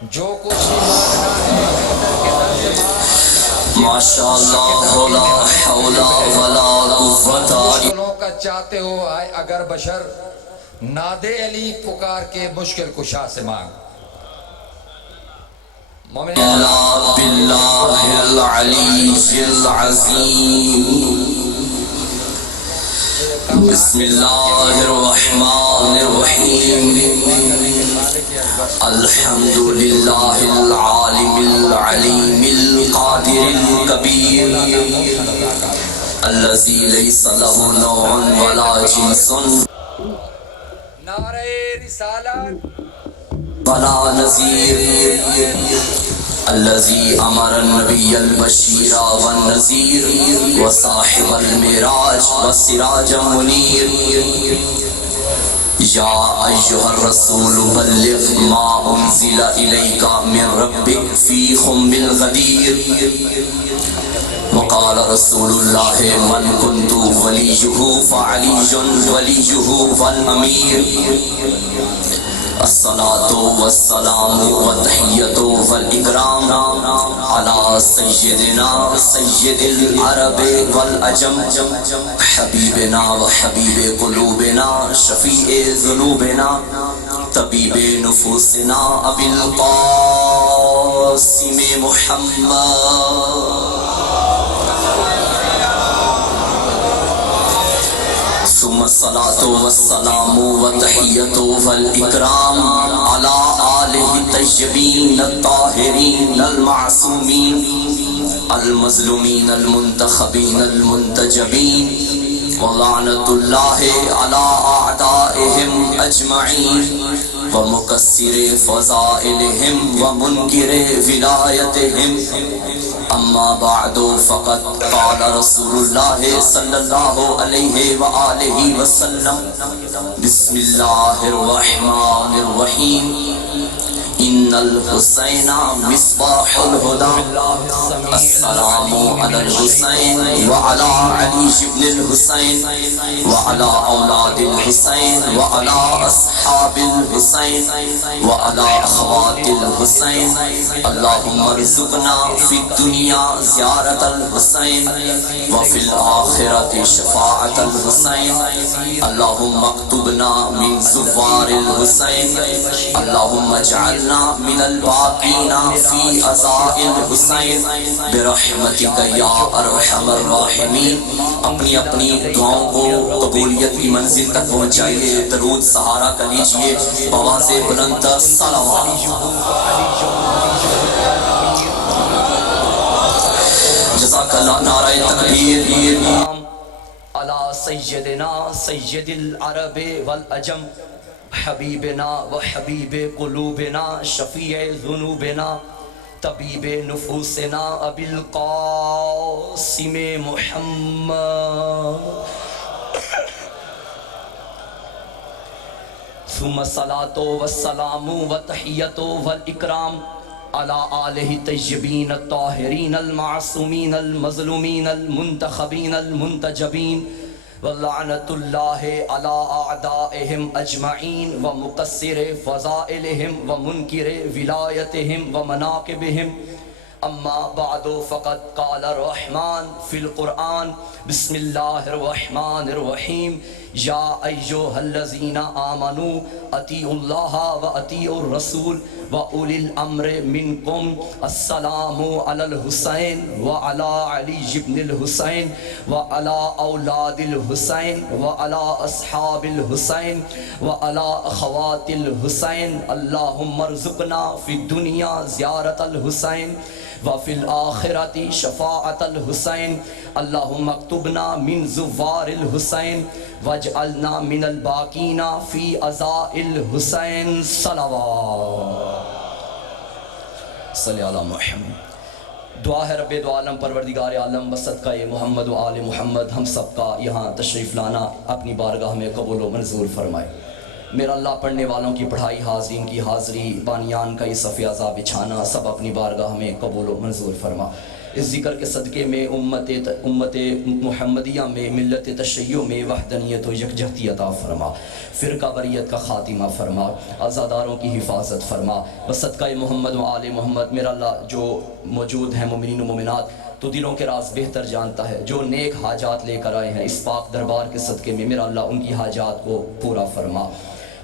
جو کچھ ہی مانگنا ہے حیدر کے در سے مانگ. ماشاءاللہ لا حول ولا قوت مشکلوں کا چاہتے ہو آئے اگر بشر نادے علی پکار کے مشکل کشا سے مانگ. مومن الا باللہ العلی العظیم. بسم اللہ الرحمن الرحیم. الحمد للہ العالم العلیم القادر الکبیر الذی لیس له نوع ولا جنس نعرہ رسالت ولا نذیر الذي امر النبي البشير والنذير وصاحب المعراج والسراج المنير. يا ايها الرسول بلغ ما انزل اليك من ربك في خم الغدير. وقال رسول الله من كنت وليه فعلي وليه والامير. الصلاة والسلام والتحية والإكرام على سيدنا سيد العرب والعجم حبيبنا وحبيب قلوبنا شفيع ذنوبنا طبيب نفوسنا أبي القاسم محمد. ثم الصلاة والسلام والتحية والإكرام على آله الطيبين الطاهرين المعصومين المظلومين المنتخبين المنتجبين. ولعنة الله على أعدائهم أجمعين ومكسر فضائلهم ومنكر ولايتهم. اما بعد فقد قال رسول الله صلى الله عليه وآله وسلم بسم الله الرحمن الرحيم. ان الحسين مصباح الهدى. السلام على الحسين وعلى علي بن الحسين وعلى اولاد الحسين وعلى اصحاب الحسين وعلى اخوات الحسين. اللهم ارزقنا في الدنيا زيارة الحسين وفي الآخرة شفاعة الحسين. اللهم اكتبنا من زوار الحسين. اللهم اجعلنا من الباقين في عزاء الحسين برحمتك يا ارحم الراحمین. اپنی اپنی دعاؤں کو قبولیت کی منزل تک پہنچائیے. درود سہارا کر لیجیے بآواز بلند صلوات. جزاک اللہ. نعرہ تکبیر. علی سیدنا سید العرب والعجم حبیبنا و حبیب قلوبنا شفیع ذنوبنا طبیب نفوسنا ابی القاسم محمد. ثم الصلاة والسلام والتحیة والإکرام على آلہ الطیبین الطاہرین المعصومین المظلومین المنتخبین المنتجبین. ولعنة الله على أعدائهم أجمعين ومقصر فضائلهم ومنكر ولايتهم ومناقبهم. اما بعد فقد قال الرحمن في القرآن بسم الله الرحمن الرحيم. يا أيها الذين آمنوا أطيعوا الله وأطيعوا الرسول وأولي الأمر منكم. السلام على الحسين وعلى علي بن الحسين وعلى أولاد الحسين وعلى أصحاب الحسين وعلى أخوات الحسين. اللهم ارزقنا في الدنيا زيارة الحسين وفي الآخرة شفاعة الحسين. اللهم اكتبنا من زوار الحسين واجعلنا من الباقين في عزاء الحسين. صلوات. صلی علی محمد. دعا ہے رب دو عالم پروردگار عالم وصدقہ محمد و آل محمد ہم سب کا یہاں تشریف لانا اپنی بارگاہ میں قبول و منظور فرمائے. میرا اللہ پڑھنے والوں کی پڑھائی، حاضرین کی حاضری، بانیان کا یہ صف اعضاء بچھانا سب اپنی بارگاہ میں قبول و منظور فرما. اس ذکر کے صدقے میں امت محمدیہ میں ملت تشیع میں وحدانیت و یکجہتی عطا فرما، فرقہ واریت کا خاتمہ فرما، عزاداروں کی حفاظت فرما، بصدقہ محمد و آل محمد۔ میرا اللہ جو موجود ہیں مومنین و مومنات، تو دلوں کے راز بہتر جانتا ہے، جو نیک حاجات لے کر آئے ہیں اس پاک دربار کے صدقے میں، میرا اللہ ان کی حاجات کو پورا فرما۔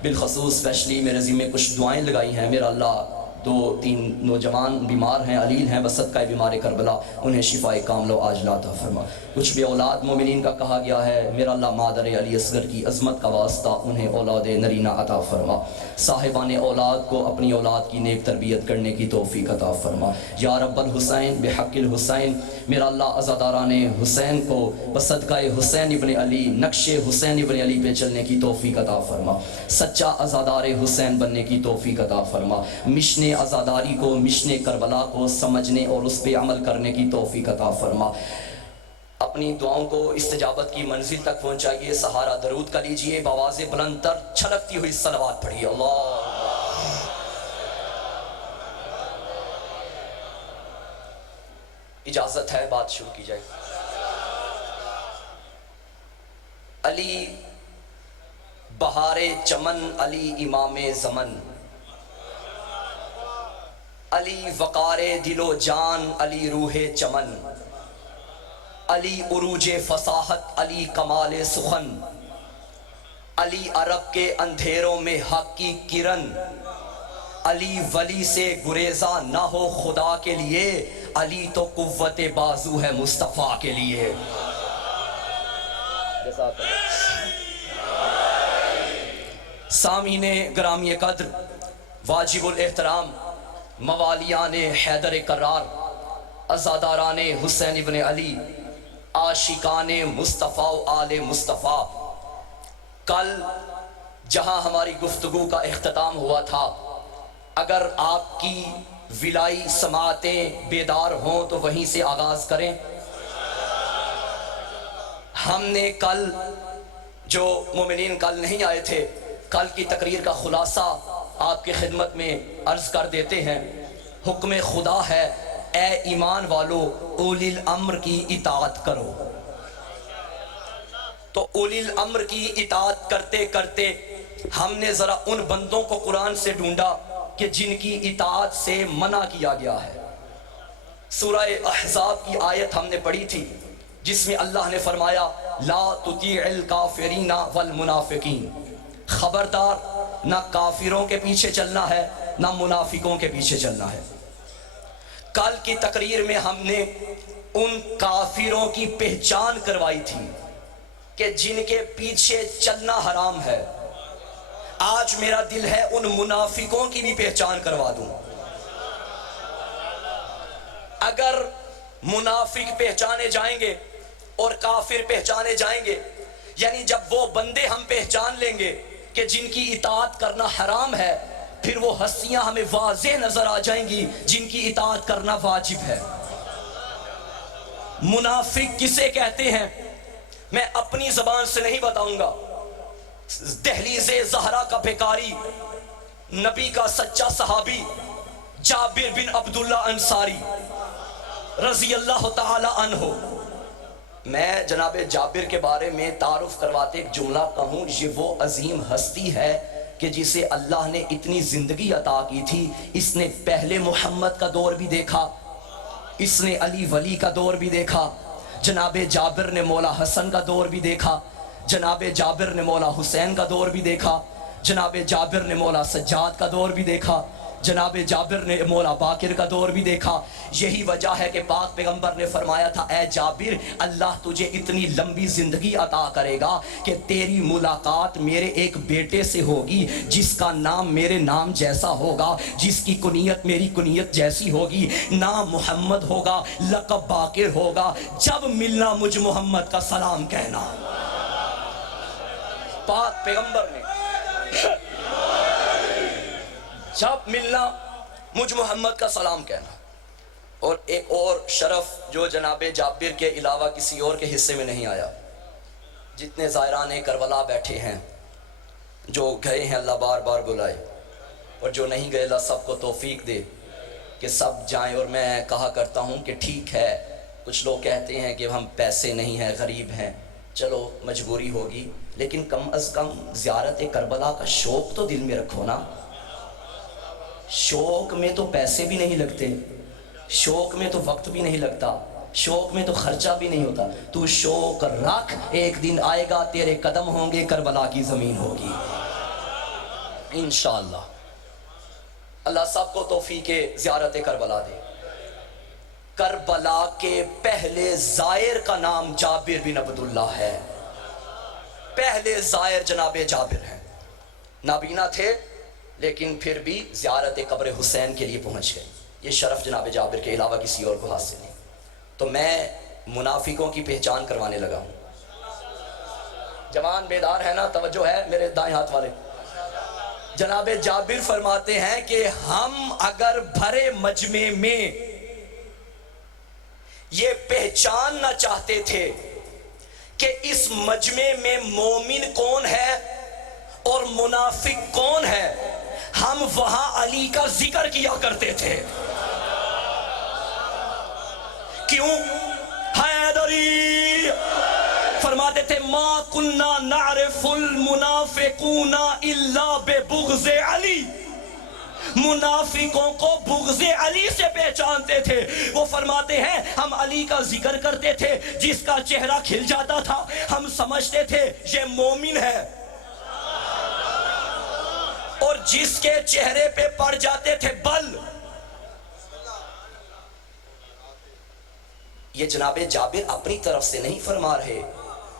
بالخصوص اسپیشلی میرے ذمہ کچھ دعائیں لگائی ہیں، میرا اللہ 2-3 نوجوان بیمار ہیں، علیل ہیں، بصدقہ بیمار کربلا انہیں شفائے کاملہ و عاجلہ عطا فرما۔ کچھ بے اولاد مومنین کا کہا گیا ہے، میرا اللہ مادر علی اصغر کی عظمت کا واسطہ انہیں اولاد نرینہ عطا فرما، صاحبان اولاد کو اپنی اولاد کی نیک تربیت کرنے کی توفیق عطا فرما۔ یا رب الحسین بحق الحسین، میرا اللہ عزاداران حسین کو بصدقہ حسین ابن علی، نقش حسین ابن علی پہ چلنے کی توفیق عطا فرما، سچا عزادار حسین بننے کی توفیق عطا فرما، مشن عزاداری کو، مشن کربلا کو سمجھنے اور اس پہ عمل کرنے کی توفیق عطا فرما۔ اپنی دعاؤں کو استجابت کی منزل تک پہنچائیے، سہارا درود کا لیجئے، بآواز بلند تر چھلکتی ہوئی صلوات پڑھیے۔ اللہ اجازت ہے بات شروع کی جائے۔ علی بہار چمن، علی امام زمن، علی وقار دل و جان، علی روح چمن، علی عروج فصاحت، علی کمال سخن، علی عرب کے اندھیروں میں حق کی کرن، علی ولی سے گریزہ نہ ہو خدا کے لیے، علی تو قوت بازو ہے مصطفیٰ کے لیے۔ سامعین گرامی قدر، واجب الاحترام، موالیان حیدر کرار، عزاداران حسین ابن علی، عاشقان مصطفیٰ و آل مصطفیٰ، کل جہاں ہماری گفتگو کا اختتام ہوا تھا، اگر آپ کی ولائی سماعتیں بیدار ہوں تو وہیں سے آغاز کریں۔ ہم نے کل، جو مومنین کل نہیں آئے تھے، کل کی تقریر کا خلاصہ آپ کی خدمت میں عرض کر دیتے ہیں۔ حکم خدا ہے اے ایمان والو اولی الامر کی اطاعت کرو۔ تو اولی الامر کی اطاعت کرتے کرتے ہم نے ذرا ان بندوں کو قرآن سے ڈھونڈا کہ جن کی اطاعت سے منع کیا گیا ہے۔ سورہ احزاب کی آیت ہم نے پڑھی تھی جس میں اللہ نے فرمایا لا تطیع الکافرین والمنافقین، خبردار نہ کافروں کے پیچھے چلنا ہے نہ منافقوں کے پیچھے چلنا ہے۔ کل کی تقریر میں ہم نے ان کافروں کی پہچان کروائی تھی کہ جن کے پیچھے چلنا حرام ہے۔ آج میرا دل ہے ان منافقوں کی بھی پہچان کروا دوں۔ اگر منافق پہچانے جائیں گے اور کافر پہچانے جائیں گے، یعنی جب وہ بندے ہم پہچان لیں گے کہ جن کی اطاعت کرنا حرام ہے، پھر وہ ہستیاں ہمیں واضح نظر آ جائیں گی جن کی اطاعت کرنا واجب ہے۔ منافق کسے کہتے ہیں میں اپنی زبان سے نہیں بتاؤں گا، دہلیز زہرا کا بھکاری، نبی کا سچا صحابی جابر بن عبداللہ انصاری رضی اللہ تعالی عنہ، میں جناب جابر کے بارے میں تعارف کرواتے ایک جملہ کہوں، یہ وہ عظیم ہستی ہے کہ جسے اللہ نے اتنی زندگی عطا کی تھی۔ اس نے پہلے محمد کا دور بھی دیکھا، اس نے علی ولی کا دور بھی دیکھا، جناب جابر نے مولا حسن کا دور بھی دیکھا، جناب جابر نے مولا حسین کا دور بھی دیکھا، جناب جابر نے مولا سجاد کا دور بھی دیکھا، جناب جابر نے مولا باقر کا دور بھی دیکھا۔ یہی وجہ ہے کہ پاک پیغمبر نے فرمایا تھا اے جابر اللہ تجھے اتنی لمبی زندگی عطا کرے گا کہ تیری ملاقات میرے ایک بیٹے سے ہوگی جس کا نام میرے نام جیسا ہوگا، جس کی کنیت میری کنیت جیسی ہوگی، نام محمد ہوگا، لقب باقر ہوگا، جب ملنا مجھ محمد کا سلام کہنا۔ پاک پیغمبر نے جب ملنا مجھ محمد کا سلام کہنا۔ اور ایک اور شرف جو جناب جابر کے علاوہ کسی اور کے حصے میں نہیں آیا، جتنے زائران کربلا بیٹھے ہیں، جو گئے ہیں اللہ بار بار بلائے، اور جو نہیں گئے اللہ سب کو توفیق دے کہ سب جائیں، اور میں کہا کرتا ہوں کہ ٹھیک ہے، کچھ لوگ کہتے ہیں کہ ہم پیسے نہیں ہیں، غریب ہیں، چلو مجبوری ہوگی، لیکن کم از کم زیارت کربلا کا شوق تو دل میں رکھو نا۔ شوق میں تو پیسے بھی نہیں لگتے، شوق میں تو وقت بھی نہیں لگتا، شوق میں تو خرچہ بھی نہیں ہوتا۔ تو شوق رکھ، ایک دن آئے گا تیرے قدم ہوں گے، کربلا کی زمین ہوگی انشاءاللہ۔ اللہ سب کو توفیق زیارت کربلا دے۔ کربلا کے پہلے زائر کا نام جابر بن عبداللہ ہے، پہلے زائر جناب جابر ہیں، نابینا تھے لیکن پھر بھی زیارت قبر حسین کے لیے پہنچ گئے۔ یہ شرف جناب جابر کے علاوہ کسی اور کو حاصل نہیں۔ تو میں منافقوں کی پہچان کروانے لگا ہوں۔ جوان بیدار ہے نا؟ توجہ ہے میرے دائیں ہاتھ والے؟ جناب جابر فرماتے ہیں کہ ہم اگر بھرے مجمع میں یہ پہچاننا چاہتے تھے کہ اس مجمع میں مومن کون ہے اور منافق کون ہے، ہم وہاں علی کا ذکر کیا کرتے تھے۔ کیوں؟ حیدری فرماتے تھے ما کننا نعرف المنافقون الا ببغض علی، منافقوں کو بغض علی سے پہچانتے تھے۔ وہ فرماتے ہیں ہم علی کا ذکر کرتے تھے، جس کا چہرہ کھل جاتا تھا ہم سمجھتے تھے یہ مومن ہے، اور جس کے چہرے پہ پڑ جاتے تھے بل۔ یہ جناب جابر اپنی طرف سے نہیں فرما رہے،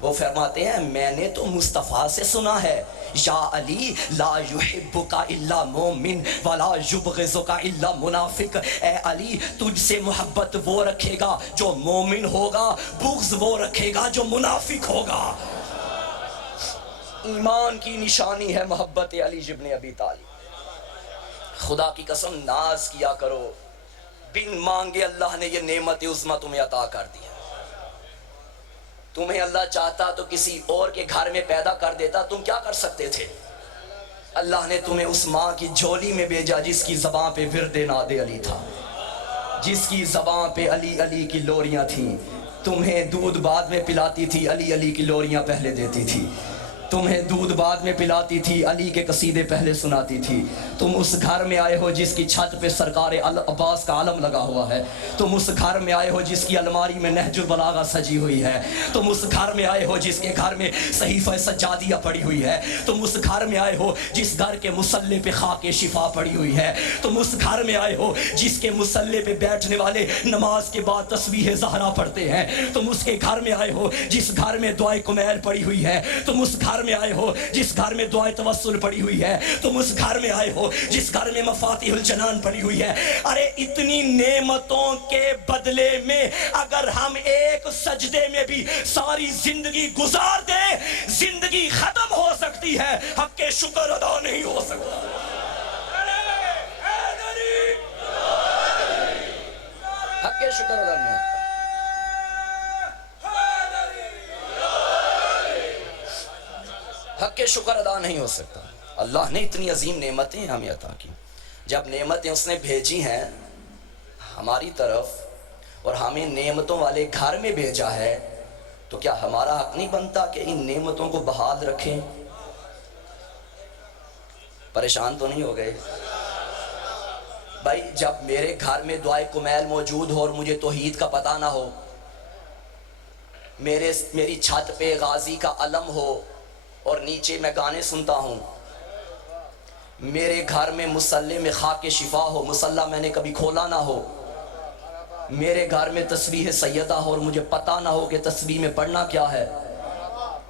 وہ فرماتے ہیں میں نے تو مصطفیٰ سے سنا ہے، یا علی لا یحبک الا مومن ولا یبغضک الا منافق، اے علی تجھ سے محبت وہ رکھے گا جو مومن ہوگا، بغض وہ رکھے گا جو منافق ہوگا۔ ایمان کی نشانی ہے محبت علی ابن ابی طالب۔ خدا کی قسم ناز کیا کرو، بن مانگے اللہ نے یہ نعمت عظمی تمہیں عطا کر دی ہے۔ تمہیں اللہ چاہتا تو کسی اور کے گھر میں پیدا کر دیتا، تم کیا کر سکتے تھے؟ اللہ نے تمہیں اس ماں کی جھولی میں بھیجا جس کی زبان پہ ورد ناد علی تھا، جس کی زبان پہ علی علی کی لوریاں تھیں۔ تمہیں دودھ بعد میں پلاتی تھی، علی علی کی لوریاں پہلے دیتی تھی۔ تمہیں دودھ بعد میں پلاتی تھی، علی کے قصیدے پہلے سناتی تھی۔ تم اس گھر میں آئے ہو جس کی چھت پہ سرکار عباس کا علم لگا ہوا ہے۔ تم اس گھر میں آئے ہو جس کی الماری میں نہج البلاغہ سجی ہوئی ہے۔ تم اس گھر میں آئے ہو جس کے گھر میں صحیفہ سجادیہ پڑی ہوئی ہے۔ تم اس گھر میں آئے ہو جس گھر کے مصلے پہ خاک شفا پڑی ہوئی ہے۔ تم اس گھر میں آئے ہو جس کے مصلے پہ بیٹھنے والے نماز کے بعد تسبیح زہرا پڑھتے ہیں۔ تم اس کے گھر میں آئے ہو جس گھر میں دعائے کمیل پڑی ہوئی ہے۔ تم اس گھر میں آئے ہو جس گھر میں دعائے توسل پڑی ہوئی ہے۔ تم اس گھر میں آئے ہو جس گھر میں مفاتیح الجنان پڑی ہوئی ہے۔ ارے اتنی نعمتوں کے بدلے میں اگر ہم ایک سجدے میں بھی ساری زندگی گزار دیں، زندگی ختم ہو سکتی ہے، حق کے شکر ادا نہیں ہو سکتا۔ حق کے شکر ادا نہیں ہو، حق کے شکر ادا نہیں ہو سکتا۔ اللہ نے اتنی عظیم نعمتیں ہمیں عطا کی، جب نعمتیں اس نے بھیجی ہیں ہماری طرف اور ہمیں نعمتوں والے گھر میں بھیجا ہے، تو کیا ہمارا حق نہیں بنتا کہ ان نعمتوں کو بحال رکھیں؟ پریشان تو نہیں ہو گئے بھائی؟ جب میرے گھر میں دعائے کمیل موجود ہو اور مجھے توحید کا پتہ نہ ہو، میری چھت پہ غازی کا علم ہو اور نیچے میں گانے سنتا ہوں، میرے گھر میں مصلے میں خاک شفا ہو، مصلہ میں نے کبھی کھولا نہ ہو، میرے گھر میں تسبیح سیدہ ہو اور مجھے پتہ نہ ہو کہ تسبیح میں پڑھنا کیا ہے،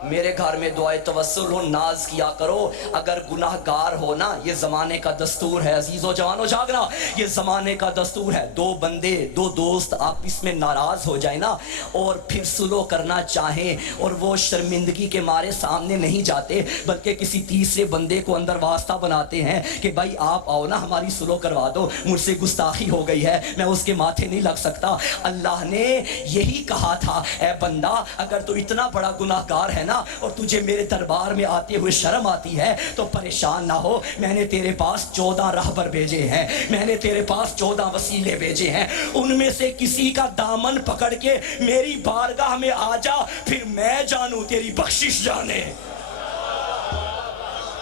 میرے گھر میں دعائے توسل ہو، ناز کیا کرو۔ اگر گناہ گار ہو نا، یہ زمانے کا دستور ہے عزیز و جوانو جاگنا، یہ زمانے کا دستور ہے۔ دو بندے، دو دوست آپس میں ناراض ہو جائیں نا اور پھر سلو کرنا چاہیں اور وہ شرمندگی کے مارے سامنے نہیں جاتے بلکہ کسی تیسرے بندے کو اندر واسطہ بناتے ہیں کہ بھائی آپ آؤ نا ہماری سلو کروا دو، مجھ سے گستاخی ہو گئی ہے، میں اس کے ماتھے نہیں لگ سکتا۔ اللہ نے یہی کہا تھا، اے بندہ اگر تو اتنا بڑا گناہ گار ہے نا نا اور تجھے میرے دربار میں آتے ہوئے شرم آتی ہے تو پریشان نہ ہو، میں نے تیرے پاس 14 رہبر بھیجے ہیں، میں نے تیرے پاس 14 وسیلے بھیجے ہیں، ان میں سے کسی کا دامن پکڑ کے میری بارگاہ میں آ جا، پھر میں جانوں تیری بخشش جانے۔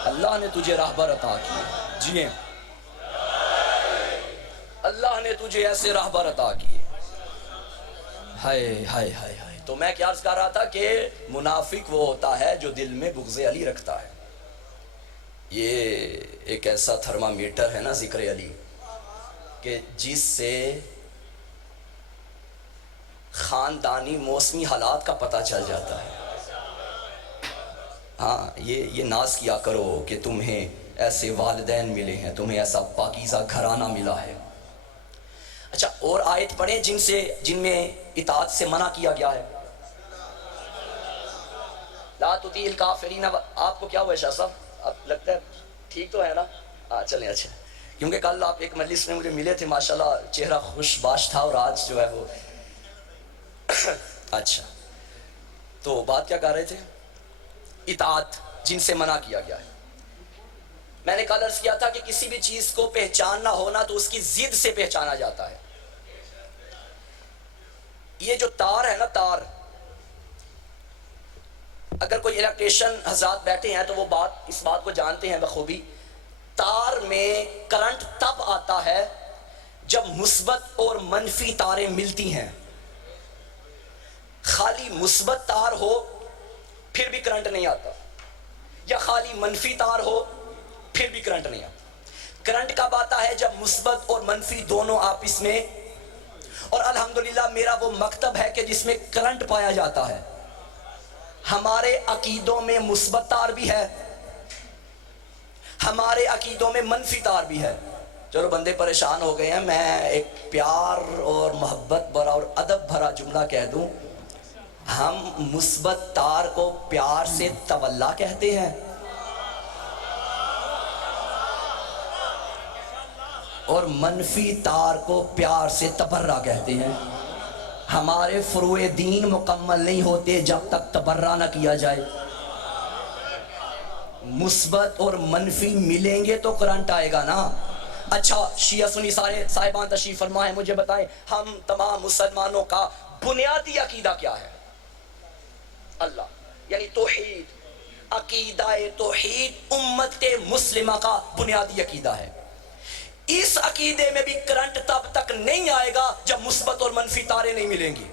اللہ نے تجھے راہبر عطا کیے، جی اللہ نے تجھے ایسے راہبر عطا کیے۔ ہائے ہائے ہائے ہائے۔ تو میں کیا عرض کر رہا تھا کہ منافق وہ ہوتا ہے جو دل میں بغض علی رکھتا ہے۔ یہ ایک ایسا تھرمامیٹر ہے نا ذکر علی کہ جس سے خاندانی موسمی حالات کا پتہ چل جاتا ہے۔ ہاں یہ ناز کیا کرو کہ تمہیں ایسے والدین ملے ہیں، تمہیں ایسا پاکیزہ گھرانہ ملا ہے۔ اچھا اور آیت پڑھیں جن میں اطاعت سے منع کیا گیا ہے۔ لا تطیع الکافرین۔ آپ کو کیا ہوا ہے شاہ صاحب؟ آپ لگتا ہے ٹھیک تو ہے نا؟ ہاں چلیں اچھا، کیونکہ کل آپ ایک مجلس میں مجھے ملے تھے، ماشاءاللہ چہرہ خوش باش تھا، اور آج جو ہے وہ اچھا۔ تو بات کیا کر رہے تھے؟ اطاعت جن سے منع کیا گیا ہے۔ میں نے کل عرض کیا تھا کہ کسی بھی چیز کو پہچاننا ہونا تو اس کی ضد سے پہچانا جاتا ہے۔ یہ جو تار ہے نا، تار، اگر کوئی الیکٹریشین حضرات بیٹھے ہیں تو وہ اس بات کو جانتے ہیں بخوبی، تار میں کرنٹ تب آتا ہے جب مثبت اور منفی تاریں ملتی ہیں۔ خالی مثبت تار ہو پھر بھی کرنٹ نہیں آتا، یا خالی منفی تار ہو پھر بھی کرنٹ نہیں آتا۔ کرنٹ کب آتا ہے؟ جب مثبت اور منفی دونوں آپس میں، اور الحمدللہ میرا وہ مکتب ہے کہ جس میں کرنٹ پایا جاتا ہے۔ ہمارے عقیدوں میں مثبت تار بھی ہے، ہمارے عقیدوں میں منفی تار بھی ہے۔ چلو بندے پریشان ہو گئے ہیں، میں ایک پیار اور محبت بھرا اور ادب بھرا جملہ کہہ دوں، ہم مثبت تار کو پیار سے تولا کہتے ہیں، اور منفی تار کو پیار سے تبرہ کہتے ہیں۔ ہمارے فروع دین مکمل نہیں ہوتے جب تک تبرہ نہ کیا جائے۔ مثبت اور منفی ملیں گے تو کرنٹ آئے گا نا۔ اچھا شیعہ سنی سارے صاحبان تشریف فرما ہے، مجھے بتائیں ہم تمام مسلمانوں کا بنیادی عقیدہ کیا ہے؟ اللہ یعنی توحید، عقیدہ توحید امت مسلمہ کا بنیادی عقیدہ ہے۔ اس عقیدے میں بھی کرنٹ تب تک نہیں آئے گا جب مثبت اور منفی تاریں نہیں ملیں گی۔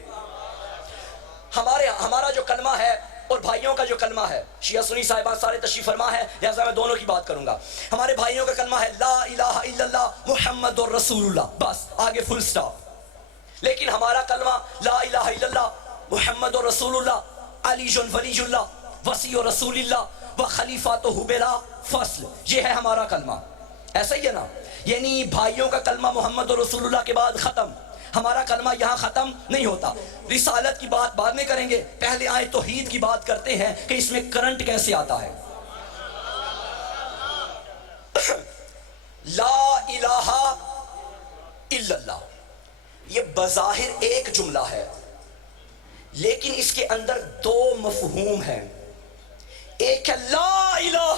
ہمارا جو کلمہ ہے اور بھائیوں کا جو کلمہ ہے، شیعہ سنی صاحبان سارے تشریف فرما ہے، لہذا میں دونوں کی بات کروں گا۔ ہمارے بھائیوں کا کلمہ ہے لا الہ الا اللہ محمد رسول اللہ، بس آگے فل سٹاپ۔ لیکن ہمارا کلمہ لا الہ الا اللہ محمد رسول اللہ علی ولی اللہ وصی رسول اللہ و خلیفاتہ بلا فصل، یہ ہے ہمارا کلمہ۔ ایسا ہی ہے نا؟ یعنی بھائیوں کا کلمہ محمد رسول اللہ کے بعد ختم، ہمارا کلمہ یہاں ختم نہیں ہوتا۔ رسالت کی بات بعد میں کریں گے، پہلے آئے توحید کی بات کرتے ہیں کہ اس میں کرنٹ کیسے آتا ہے۔ لا الہ الا اللہ یہ بظاہر ایک جملہ ہے، لیکن اس کے اندر دو مفہوم ہیں۔ ایک ہے لا الہ،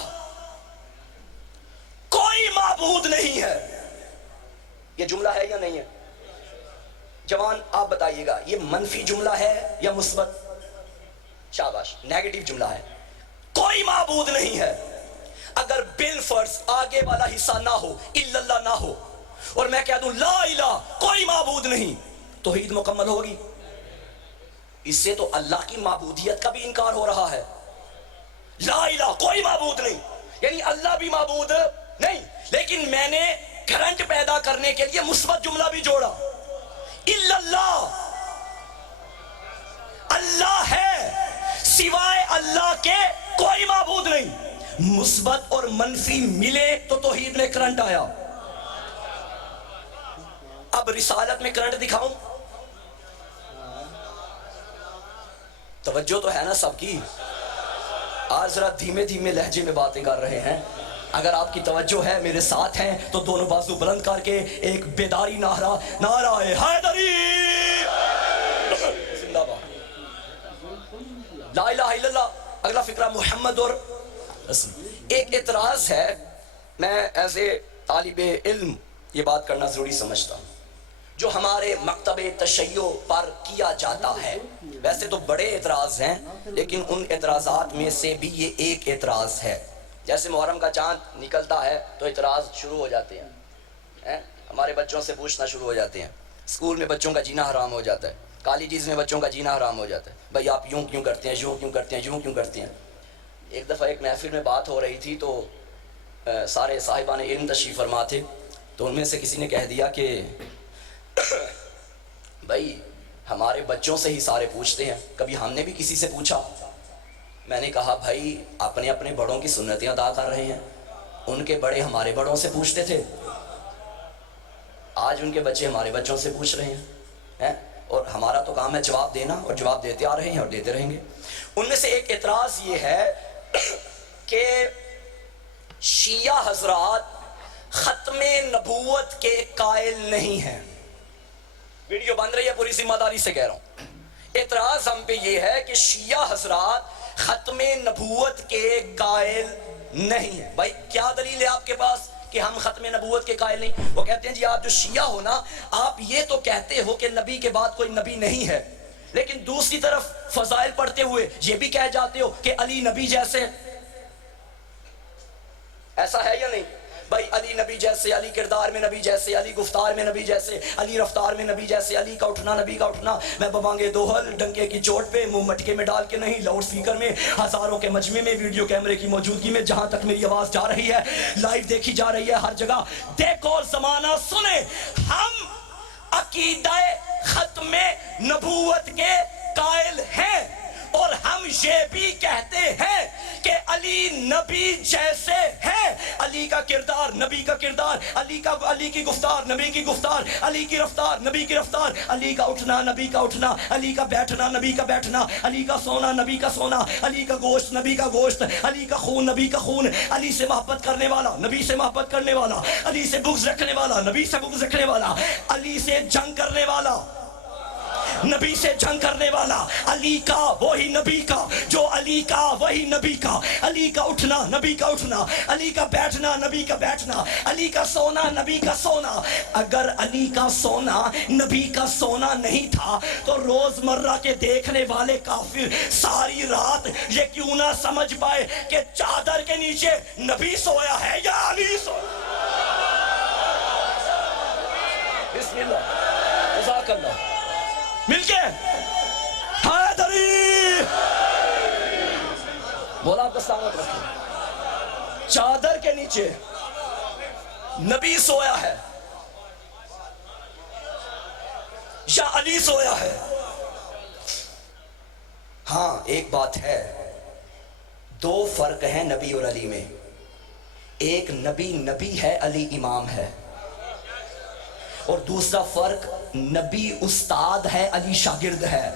کوئی معبود نہیں ہے، یہ جملہ ہے یا نہیں ہے؟ جوان آپ بتائیے گا یہ منفی جملہ ہے یا مثبت؟ شاباش، نیگیٹو جملہ ہے۔ کوئی معبود نہیں ہے، اگر بالفرض آگے والا حصہ نہ ہو، الا اللہ نہ ہو، اور میں کہہ دوں لا الہ کوئی معبود نہیں، توحید مکمل ہوگی؟ اس سے تو اللہ کی معبودیت کا بھی انکار ہو رہا ہے۔ لا الہ کوئی معبود نہیں یعنی اللہ بھی معبود نہیں، لیکن میں نے کرنٹ پیدا کرنے کے لیے مثبت جملہ بھی جوڑا، الا اللہ، اللہ ہے، سوائے اللہ کے کوئی معبود نہیں۔ مثبت اور منفی ملے تو توحید میں کرنٹ آیا۔ اب رسالت میں کرنٹ دکھاؤں؟ توجہ تو ہے نا سب کی؟ آج ذرا دھیمے دھیمے لہجے میں باتیں کر رہے ہیں، اگر آپ کی توجہ ہے میرے ساتھ ہیں تو دونوں بازو بلند کر کے ایک بیداری نعرہ حیدری زندہ باد، لا الہ الا اللہ اگلا فقرہ محمد اور رسول. ایک اعتراض ہے، میں ایز اے طالب علم یہ بات کرنا ضروری سمجھتا ہوں، جو ہمارے مکتب تشیع پر کیا جاتا ہے. ویسے تو بڑے اعتراض ہیں لیکن ان اعتراضات میں سے بھی یہ ایک اعتراض ہے. جیسے محرم کا چاند نکلتا ہے تو اعتراض شروع ہو جاتے ہیں، ہمارے بچوں سے پوچھنا شروع ہو جاتے ہیں، اسکول میں بچوں کا جینا حرام ہو جاتا ہے، کالجز میں بچوں کا جینا حرام ہو جاتا ہے، بھائی آپ یوں کیوں کرتے ہیں، یوں کیوں کرتے ہیں، یوں کیوں کرتے ہیں. ایک دفعہ ایک محفل میں بات ہو رہی تھی تو سارے صاحبان علم تشریف فرما تھے، تو ان میں سے کسی نے کہہ دیا کہ بھائی ہمارے بچوں سے ہی سارے پوچھتے ہیں، کبھی ہم نے بھی کسی سے پوچھا؟ میں نے کہا بھائی اپنے اپنے بڑوں کی سنتیں ادا کر رہے ہیں، ان کے بڑے ہمارے بڑوں سے پوچھتے تھے، آج ان کے بچے ہمارے بچوں سے پوچھ رہے ہیں، اور ہمارا تو کام ہے جواب دینا، اور جواب دیتے آ رہے ہیں اور دیتے رہیں گے. ان میں سے ایک اعتراض یہ ہے کہ شیعہ حضرات ختم نبوت کے قائل نہیں ہیں. ویڈیو بن رہی ہے، پوری ذمہ داری سے کہہ رہا ہوں. اعتراض ہم پہ یہ ہے کہ شیعہ حضرات ختم نبوت کے قائل نہیں ہیں. بھائی کیا دلیل ہے آپ کے پاس کہ ہم ختم نبوت کے قائل نہیں؟ وہ کہتے ہیں جی آپ جو شیعہ ہو نا، آپ یہ تو کہتے ہو کہ نبی کے بعد کوئی نبی نہیں ہے، لیکن دوسری طرف فضائل پڑھتے ہوئے یہ بھی کہہ جاتے ہو کہ علی نبی جیسے. ایسا ہے یا نہیں بھائی؟ علی نبی جیسے، علی کردار میں نبی جیسے، علی گفتار میں نبی جیسے، علی رفتار میں نبی جیسے، علی کا اٹھنا نبی کا اٹھنا. میں ببانگے دوہل ڈنکے کی چوٹ پہ، منہ مٹکے میں ڈال کے نہیں، لاؤڈ سپیکر میں، ہزاروں کے مجمع میں، ویڈیو کیمرے کی موجودگی میں، جہاں تک میری آواز جا رہی ہے، لائیو دیکھی جا رہی ہے ہر جگہ، دیکھو زمانہ سنے، ہم عقیدہ ختم نبوت کے قائل ہیں، اور ہم یہ بھی کہتے ہیں کہ علی نبی جیسے ہیں. علی کا کردار نبی کا کردار، علی کی گفتار نبی کی گفتار، علی کی رفتار نبی کی رفتار، علی کا اٹھنا نبی کا اٹھنا، علی کا بیٹھنا نبی کا بیٹھنا، علی کا سونا نبی کا سونا، علی کا گوشت نبی کا گوشت، علی کا خون نبی کا خون، علی سے محبت کرنے والا نبی سے محبت کرنے والا، علی سے بغض رکھنے والا نبی سے بغض رکھنے والا، علی سے جنگ کرنے والا نبی سے جنگ کرنے والا، علی کا وہی نبی کا، جو علی کا وہی نبی کا، علی کا اٹھنا نبی کا اٹھنا، علی کا بیٹھنا نبی کا بیٹھنا، علی کا سونا نبی کا سونا. اگر علی کا سونا نبی کا سونا نہیں تھا تو روز مرہ کے دیکھنے والے کافر ساری رات یہ کیوں نہ سمجھ پائے کہ چادر کے نیچے نبی سویا ہے یا علی سویا؟ بسم اللہ، جزاک اللہ. مل کے حیدری بولا آپ کا سلامت رکھیں. چادر کے نیچے نبی سویا ہے یا علی سویا ہے؟ ہاں ایک بات ہے، دو فرق ہیں نبی اور علی میں. ایک نبی نبی ہے، علی امام ہے، اور دوسرا فرق نبی استاد ہے، علی شاگرد ہے.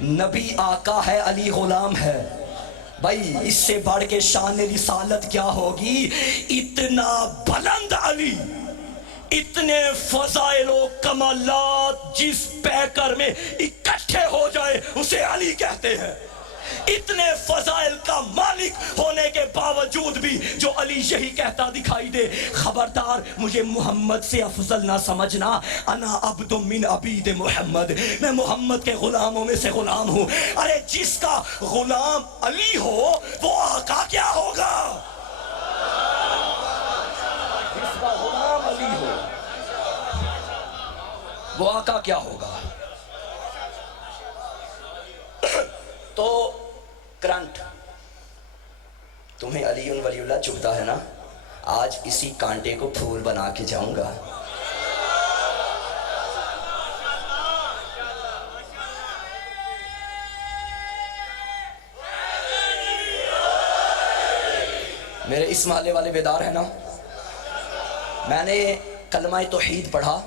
نبی آقا ہے، علی غلام ہے. بھائی اس سے بڑھ کے شان رسالت کیا ہوگی؟ اتنا بلند علی، اتنے فضائل و کمالات جس پیکر میں اکٹھے ہو جائے اسے علی کہتے ہیں. اتنے فضائل کا مالک ہونے کے باوجود بھی جو علی یہی کہتا دکھائی دے، خبردار مجھے محمد سے افضل نہ سمجھنا، انا عبد من عبید محمد، میں محمد کے غلاموں میں سے غلام ہوں. ارے جس کا غلام علی ہو وہ آقا کیا ہوگا؟ جس کا غلام علی ہو وہ آقا کیا ہوگا؟ تو کرنٹ تمہیں علی ولی اللہ چبھتا ہے نا، آج اسی کانٹے کو پھول بنا کے جاؤں گا. میرے اس محلے والے بیدار ہیں نا؟ میں نے کلمہ توحید پڑھا،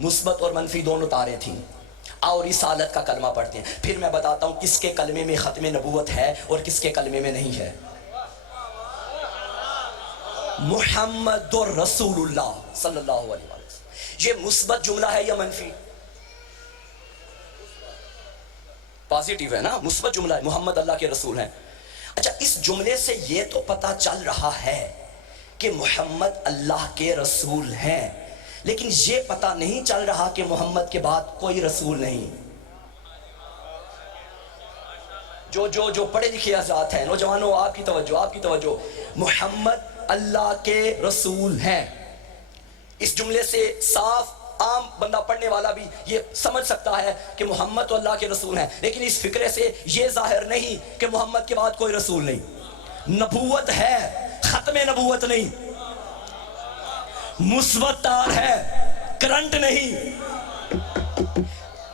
مثبت اور منفی دونوں تاریں تھیں. اور رسالت کا کلمہ پڑھتے ہیں، پھر میں بتاتا ہوں کس کے کلمے میں ختم نبوت ہے اور کس کے کلمے میں نہیں ہے. محمد رسول اللہ صلی اللہ علیہ وسلم، یہ مثبت جملہ ہے یا منفی؟ پازیٹیو ہے نا، مثبت جملہ ہے، محمد اللہ کے رسول ہیں۔ اچھا، اس جملے سے یہ تو پتہ چل رہا ہے کہ محمد اللہ کے رسول ہیں، لیکن یہ پتہ نہیں چل رہا کہ محمد کے بعد کوئی رسول نہیں۔ جو پڑھے لکھے حضرات ہیں، نوجوانوں آپ کی توجہ، محمد اللہ کے رسول ہیں، اس جملے سے صاف عام بندہ پڑھنے والا بھی یہ سمجھ سکتا ہے کہ محمد تو اللہ کے رسول ہیں، لیکن اس فکرے سے یہ ظاہر نہیں کہ محمد کے بعد کوئی رسول نہیں۔ نبوت ہے، ختم نبوت نہیں، مثبت تار ہے، کرنٹ نہیں۔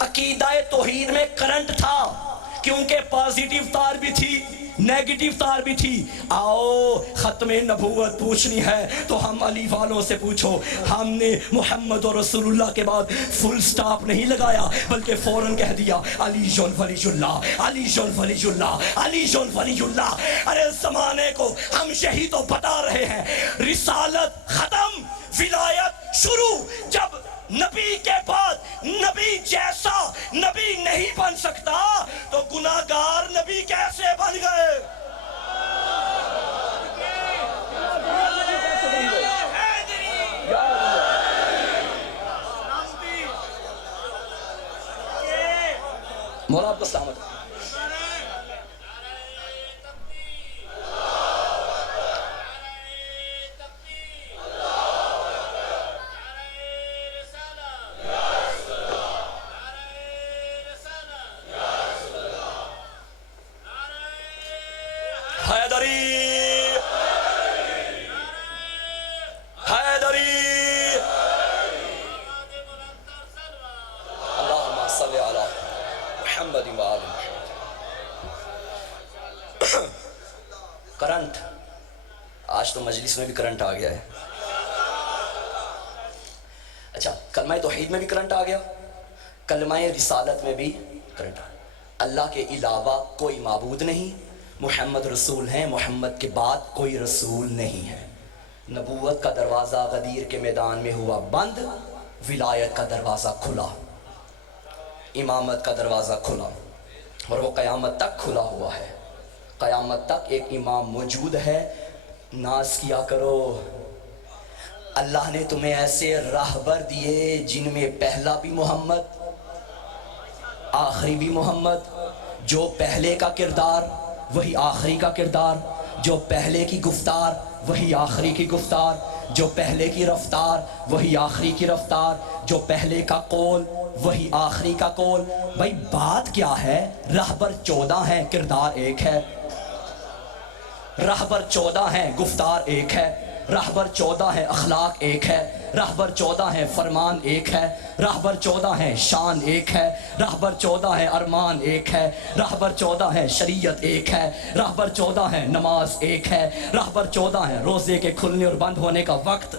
عقیدہ توحید میں کرنٹ تھا کیونکہ پازیٹیو تار بھی تھی، نیگیٹیو تار بھی تھی۔ آؤ ختم نبوت پوچھنی ہے تو ہم علی والوں سے پوچھو، ہم نے محمد اور رسول اللہ کے بعد فل سٹاپ نہیں لگایا، بلکہ فوراً کہہ دیا علی جون ولی اللہ، علی جون ولی اللہ، علی جون ولی اللہ۔ ارے زمانے کو ہم یہی تو بتا رہے ہیں، رسالت ختم، ولایت شروع۔ جب نبی کے بعد نبی جیسا نبی نہیں بن سکتا تو گناہگار نبی کیسے بن گئے؟ مولا آپ کو سلامت۔ کرنٹ، آج تو مجلس میں بھی کرنٹ آ گیا ہے۔ اچھا، کلمہ توحید میں بھی کرنٹ آ گیا، کلمہ رسالت میں بھی کرنٹ آ گیا۔ اللہ کے علاوہ کوئی معبود نہیں، محمد رسول ہیں، محمد کے بعد کوئی رسول نہیں ہے۔ نبوت کا دروازہ غدیر کے میدان میں ہوا بند، ولایت کا دروازہ کھلا، امامت کا دروازہ کھلا، اور وہ قیامت تک کھلا ہوا ہے۔ قیامت تک ایک امام موجود ہے۔ ناز کیا کرو، اللہ نے تمہیں ایسے راہبر دیے جن میں پہلا بھی محمد، آخری بھی محمد، جو پہلے کا کردار وہی آخری کا کردار، جو پہلے کی گفتار وہی آخری کی گفتار، جو پہلے کی رفتار وہی آخری کی رفتار، جو پہلے کا قول وہی آخری کا قول۔ بھائی بات کیا ہے؟ راہبر 14 ہیں، کردار ایک ہے۔ راہبر 14 ہیں، گفتار ایک ہے۔ راہبر 14 ہیں، اخلاق ایک ہے۔ راہبر 14 ہیں، فرمان ایک ہے۔ راہبر 14 ہیں، شان ایک ہے۔ راہبر 14 ہیں، ارمان ایک ہے۔ راہبر 14 ہیں، شریعت ایک ہے۔ راہبر 14 ہیں، نماز ایک ہے۔ راہبر 14 ہیں، روزے کے کھلنے اور بند ہونے کا وقت۔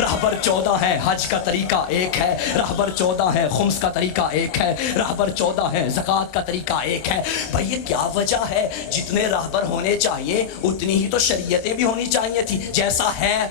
راہبر 14 ہیں، حج کا طریقہ ایک ہے۔ راہبر 14 ہیں، خمس کا طریقہ ایک ہے۔ راہبر 14 ہیں، زکوٰۃ کا طریقہ ایک ہے۔ بھئی یہ کیا وجہ ہے؟ جتنے راہبر ہونے چاہیے اتنی ہی تو شریعتیں بھی ہونی چاہیے تھی، جیسا ہے۔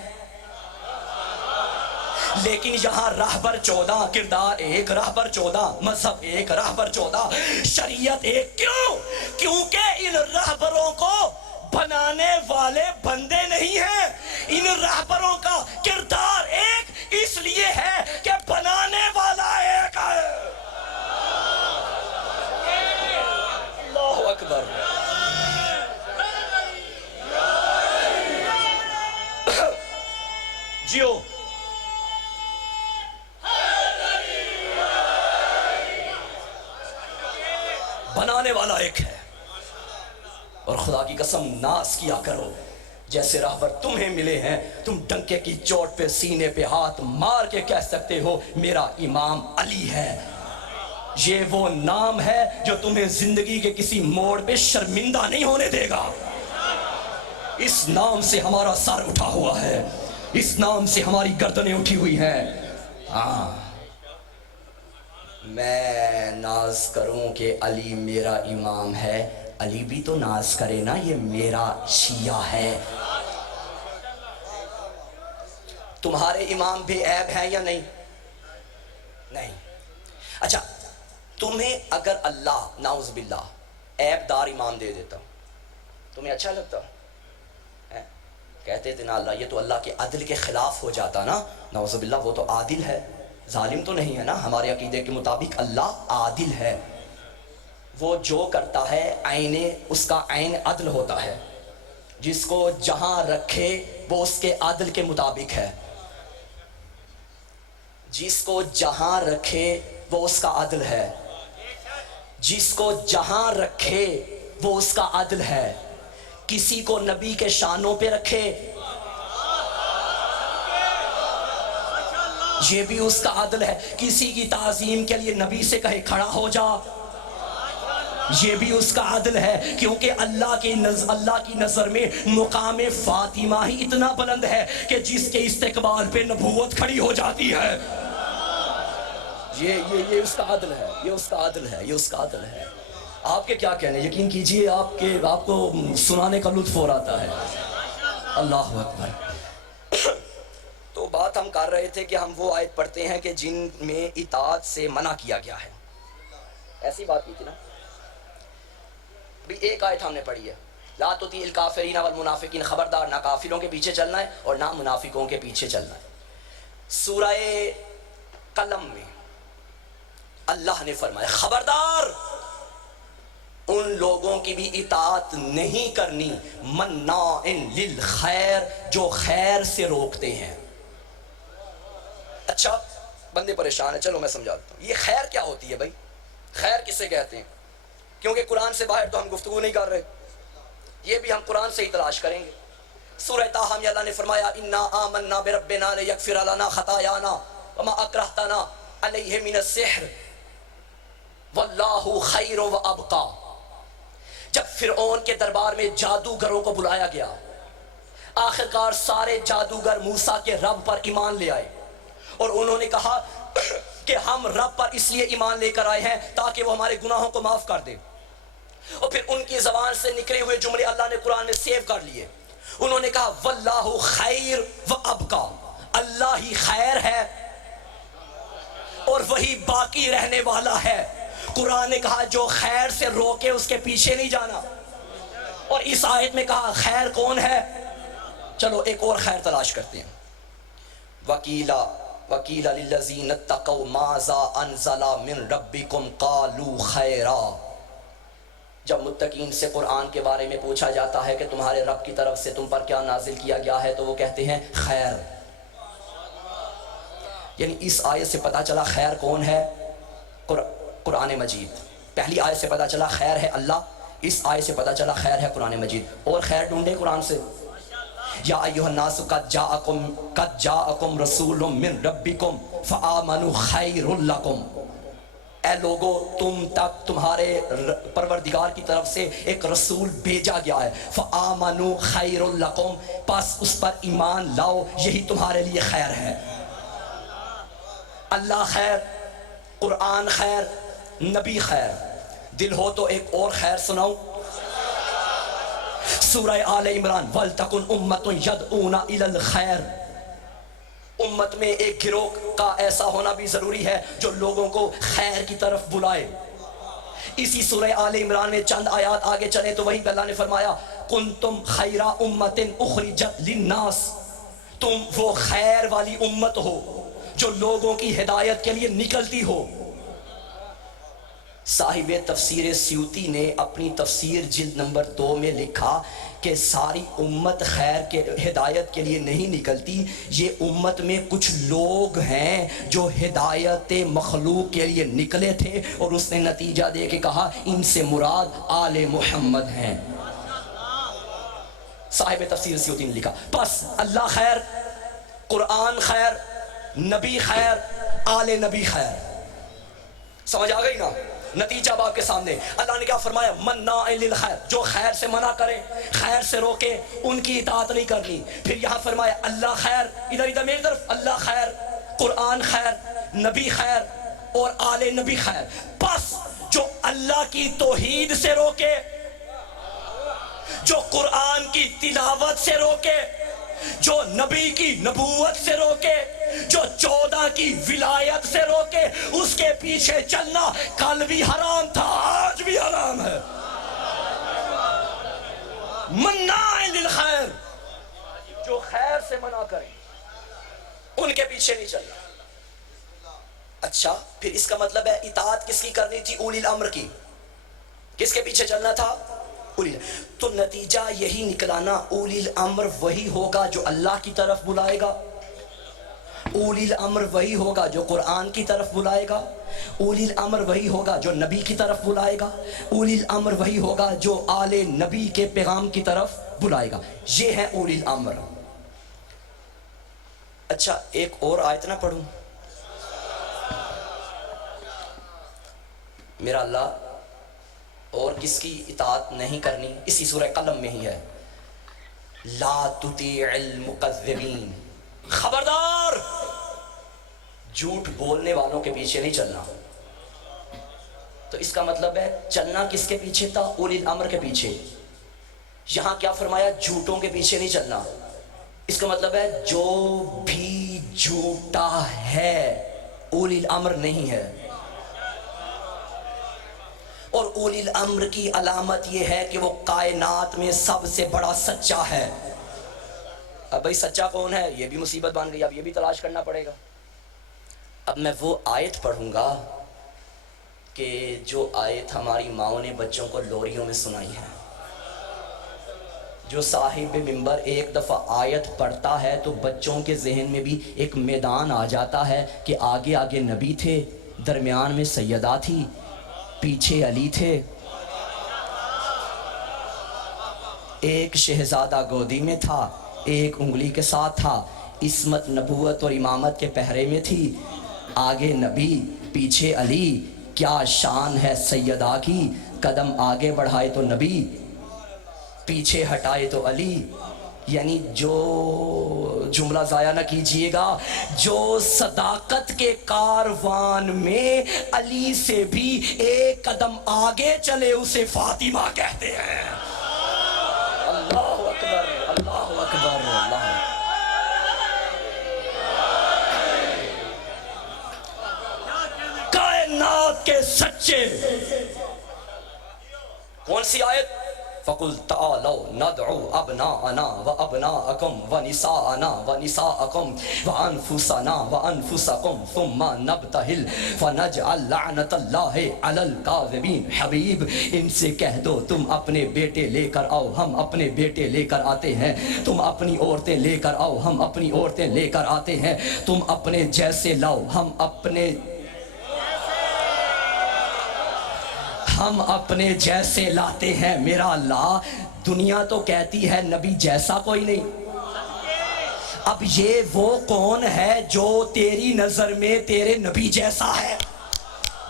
لیکن یہاں راہبر 14 کردار ایک، راہبر 14 مذہب ایک، راہبر 14 شریعت ایک۔ کیوں؟ کیونکہ ان راہبروں کو بنانے والے بندے نہیں ہیں، ان راہبروں کا کردار ایک اس لیے ہے کہ بنانے والا ایک ہے۔ اللہ اکبر۔ جیو بنانے والا ایک ہے۔ اور خدا کی قسم ناز کیا کرو، جیسے راہبر تمہیں ملے ہیں، تم ڈنکے کی چوٹ پہ سینے پہ ہاتھ مار کے کہہ سکتے ہو میرا امام علی ہے۔ یہ وہ نام ہے جو تمہیں زندگی کے کسی موڑ پہ شرمندہ نہیں ہونے دے گا۔ اس نام سے ہمارا سر اٹھا ہوا ہے، اس نام سے ہماری گردنیں اٹھی ہوئی ہیں۔ میں ناز کروں کہ علی میرا امام ہے، علی بھی تو ناز کرے نا یہ میرا شیعہ ہے۔ تمہارے امام بے عیب ہیں یا نہیں؟ نہیں۔ اچھا، تمہیں اگر اللہ نعوذ باللہ عیب دار امام دے دیتا تمہیں اچھا لگتا؟ کہتے تھے نا اللہ، یہ تو اللہ کے عدل کے خلاف ہو جاتا نا، نعوذ باللہ وہ تو عادل ہے، ظالم تو نہیں ہے نا۔ ہمارے عقیدے کے مطابق اللہ عادل ہے، وہ جو کرتا ہے عین اس کا عین عدل ہوتا ہے، جس کو جہاں رکھے وہ اس کے عدل کے مطابق ہے، جس کو جہاں رکھے وہ اس کا عدل ہے، جس کو جہاں رکھے وہ اس کا عدل ہے۔ کسی کو نبی کے شانوں پہ رکھے یہ بھی اس کا عدل ہے، کسی کی تعظیم کے لیے نبی سے کہے کھڑا ہو جا یہ بھی اس کا عدل ہے، کیونکہ اللہ کی نظر میں مقام فاطمہ ہی اتنا بلند ہے کہ جس کے استقبال پہ نبوت کھڑی ہو جاتی ہے۔ یہ اس کا عدل ہے، یہ اس کا عدل ہے، یہ اس کا عدل ہے۔ آپ کے کیا کہنے، یقین کیجئے آپ کو سنانے کا لطف ہو رہا ہے۔ اللہ اکبر۔ تو بات ہم کر رہے تھے کہ ہم وہ آیت پڑھتے ہیں کہ جن میں اطاعت سے منع کیا گیا ہے، ایسی بات کی تھی نا۔ بھی ایک آیت ہم نے پڑھی ہے، لا تطیع الکافرین والمنافقین، خبردار نہ کافروں کے پیچھے چلنا ہے اور نہ منافقوں کے پیچھے چلنا ہے۔ سورہ قلم میں اللہ نے فرمایا خبردار ان لوگوں کی بھی اطاعت نہیں کرنی، مناع للخیر، جو خیر سے روکتے ہیں۔ اچھا بندے پریشان ہیں، چلو میں سمجھاتا ہوں یہ خیر کیا ہوتی ہے بھائی، خیر کسے کہتے ہیں؟ کیونکہ قرآن سے باہر تو ہم گفتگو نہیں کر رہے، یہ بھی ہم قرآن سے ہی تلاش کریں گے۔ سورہ طٰہٰ میں اللہ نے فرمایا انا آمنا بربنا لیغفر لنا خطایانا وما اکرہتنا علیہ من السحر واللہ خیر وابقی۔ جب فرعون کے دربار میں جادوگروں کو بلایا گیا، آخرکار سارے جادوگر موسیٰ کے رب پر ایمان لے آئے، اور انہوں نے کہا کہ ہم رب پر اس لیے ایمان لے کر آئے ہیں تاکہ وہ ہمارے گناہوں کو معاف کر دے۔ اور پھر ان کی زبان سے نکلے ہوئے جملے اللہ نے قرآن میں سیو کر لیے، انہوں نے کہا واللہ خیر و ابقا، اللہ ہی خیر ہے اور وہی باقی رہنے والا ہے۔ قرآن نے کہا جو خیر سے روکے اس کے پیچھے نہیں جانا، اور اس آیت میں کہا خیر کون ہے؟ چلو ایک اور خیر تلاش کرتے ہیں۔ وَقِيلَ لِلَّذِينَ اتَّقَوْا مَاذَا أَنزَلَ مِن رَبِّكُمْ قَالُوا خَيْرًا۔ جب متقین سے قرآن کے بارے میں پوچھا جاتا ہے کہ تمہارے رب کی طرف سے تم پر کیا نازل کیا گیا ہے، تو وہ کہتے ہیں خیر۔ یعنی اس آیت سے پتا چلا خیر کون ہے؟ قرآن مجید۔ پہلی آیت سے پتا چلا خیر ہے اللہ، اس آیت سے پتا چلا خیر ہے قرآن مجید۔ اور خیر ڈھونڈے قرآن سے، یا ایھا الناس قد جاءکم رسول من ربکم فآمنوا خیر لکم۔ اے لوگو تم تک تمہارے پروردگار کی طرف سے ایک رسول بھیجا گیا ہے، فآمنوا خیر لکم، پس اس پر ایمان لاؤ، یہی تمہارے لیے خیر ہے۔ اللہ خیر، قرآن خیر، نبی خیر۔ دل ہو تو ایک اور خیر سناؤں؟ سورہ آل عمران وَلْتَكُنْ أُمَّةٌ يَدْعُونَ إِلَى الْخَيْرِ، امت میں ایک گروہ کا ایسا ہونا بھی ضروری ہے جو لوگوں کو خیر کی طرف بلائے۔ اسی سورہ آل عمران میں چند آیات آگے چلے تو وہیں پہ اللہ نے فرمایا كُنْتُمْ خَيْرَ أُمَّةٍ أُخْرِجَتْ لِلنَّاسِ، تم وہ خیر والی امت ہو جو لوگوں کی ہدایت کے لیے نکلتی ہو۔ صاحب تفسیر سیوطی نے اپنی تفسیر جلد نمبر 2 میں لکھا کہ ساری امت خیر کے ہدایت کے لیے نہیں نکلتی، یہ امت میں کچھ لوگ ہیں جو ہدایت مخلوق کے لیے نکلے تھے، اور اس نے نتیجہ دے کے کہا ان سے مراد آل محمد ہیں۔ صاحب تفسیر سیوطی نے لکھا پس اللہ خیر، قرآن خیر، نبی خیر، آل نبی خیر۔ سمجھ آ گئی نا؟ نتیجہ اب آپ کے سامنے، اللہ نے کیا فرمایا؟ مناع للخیر، جو خیر سے منع کرے، خیر سے روکے، ان کی اطاعت نہیں کرنی۔ پھر یہاں فرمایا اللہ خیر، ادھر میری طرف، اللہ خیر، قرآن خیر، نبی خیر اور آل نبی خیر۔ پس جو اللہ کی توحید سے روکے، جو قرآن کی تلاوت سے روکے، جو نبی کی نبوت سے روکے، جو جو 14 کی ولایت سے روکے اس کے پیچھے چلنا کل بھی حرام تھا، آج بھی حرام ہے۔ مناع للخیر، جو خیر سے منع کریں ان کے پیچھے نہیں چلنا۔ اچھا پھر اس کا مطلب ہے اطاعت کس کی کرنی تھی؟ اولی الامر کی۔ کس کے پیچھے چلنا تھا؟ اولی۔ تو نتیجہ یہی نکلانا اولی الامر وہی ہوگا جو اللہ کی طرف بلائے گا، اولی الامر وہی ہوگا جو قرآن کی طرف بلائے گا، اولی الامر وہی ہوگا جو نبی کی طرف بلائے گا، اولی الامر وہی ہوگا جو آل نبی کے پیغام کی طرف بلائے گا۔ یہ ہے اولی الامر۔ اچھا ایک اور آیت نہ پڑھوں؟ میرا اللہ اور کس کی اطاعت نہیں کرنی؟ اسی سورہ قلم میں ہی ہے، لا تطیع المکذبین، خبردار جھوٹ بولنے والوں کے پیچھے نہیں چلنا۔ تو اس کا مطلب ہے چلنا کس کے پیچھے تھا؟ اولی الامر کے پیچھے۔ یہاں کیا فرمایا؟ جھوٹوں کے پیچھے نہیں چلنا۔ اس کا مطلب ہے جو بھی جھوٹا ہے اولی الامر نہیں ہے۔ اور اولی الامر کی علامت یہ ہے کہ وہ کائنات میں سب سے بڑا سچا ہے۔ اب بھائی سچا کون ہے؟ یہ بھی مصیبت بن گئی، اب یہ بھی تلاش کرنا پڑے گا۔ اب میں وہ آیت پڑھوں گا کہ جو آیت ہماری ماؤں نے بچوں کو لوریوں میں سنائی ہے۔ جو صاحب منبر ایک دفعہ آیت پڑھتا ہے تو بچوں کے ذہن میں بھی ایک میدان آ جاتا ہے کہ آگے آگے نبی تھے، درمیان میں سیدہ تھی، پیچھے علی تھے، ایک شہزادہ گودی میں تھا، ایک انگلی کے ساتھ تھا، عصمت نبوت اور امامت کے پہرے میں تھی، آگے نبی پیچھے علی۔ کیا شان ہے سیدہ کی، قدم آگے بڑھائے تو نبی، پیچھے ہٹائے تو علی۔ یعنی جو جملہ ضائع نہ کیجئے گا، جو صداقت کے کاروان میں علی سے بھی ایک قدم آگے چلے اسے فاطمہ کہتے ہیں۔ اللہ اکبر، اللہ اکبر، اللہ۔ کائنات کے سچے۔ کون سی آیت؟ فَقُلْ تَعَالَوْا نَدْعُوا أَبْنَاءَنَا وَأَبْنَاءَكُمْ وَنِسَاءَنَا وَنِسَاءَكُمْ وَأَنفُسَنَا وَأَنفُسَكُمْ ثُمَّ نَبْتَهِلْ فَنَجْعَلْ لَعْنَةَ اللَّهِ عَلَى الْكَاذِبِينَ۔ حبیب ان سے کہہ دو تم اپنے بیٹے لے کر آؤ، ہم اپنے بیٹے لے کر آتے ہیں، تم اپنی عورتیں لے کر آؤ، ہم اپنی عورتیں لے کر آتے ہیں، تم اپنے جیسے لاؤ، ہم اپنے جیسے لاتے ہیں۔ میرا اللہ، دنیا تو کہتی ہے نبی جیسا کوئی نہیں۔ اب یہ وہ کون ہے جو تیری نظر میں تیرے نبی جیسا ہے؟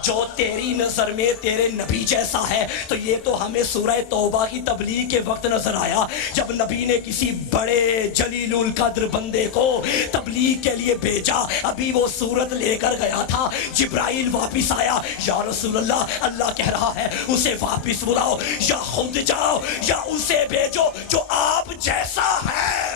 جو تیری نظر میں تیرے نبی جیسا ہے؟ تو یہ تو ہمیں سورہ توبہ کی تبلیغ کے وقت نظر آیا، جب نبی نے کسی بڑے جلیل القدر بندے کو تبلیغ کے لیے بھیجا، ابھی وہ صورت لے کر گیا تھا، جبرائیل واپس آیا، یا رسول اللہ، اللہ کہہ رہا ہے اسے واپس بلاؤ، یا خود جاؤ یا اسے بھیجو جو آپ جیسا ہے۔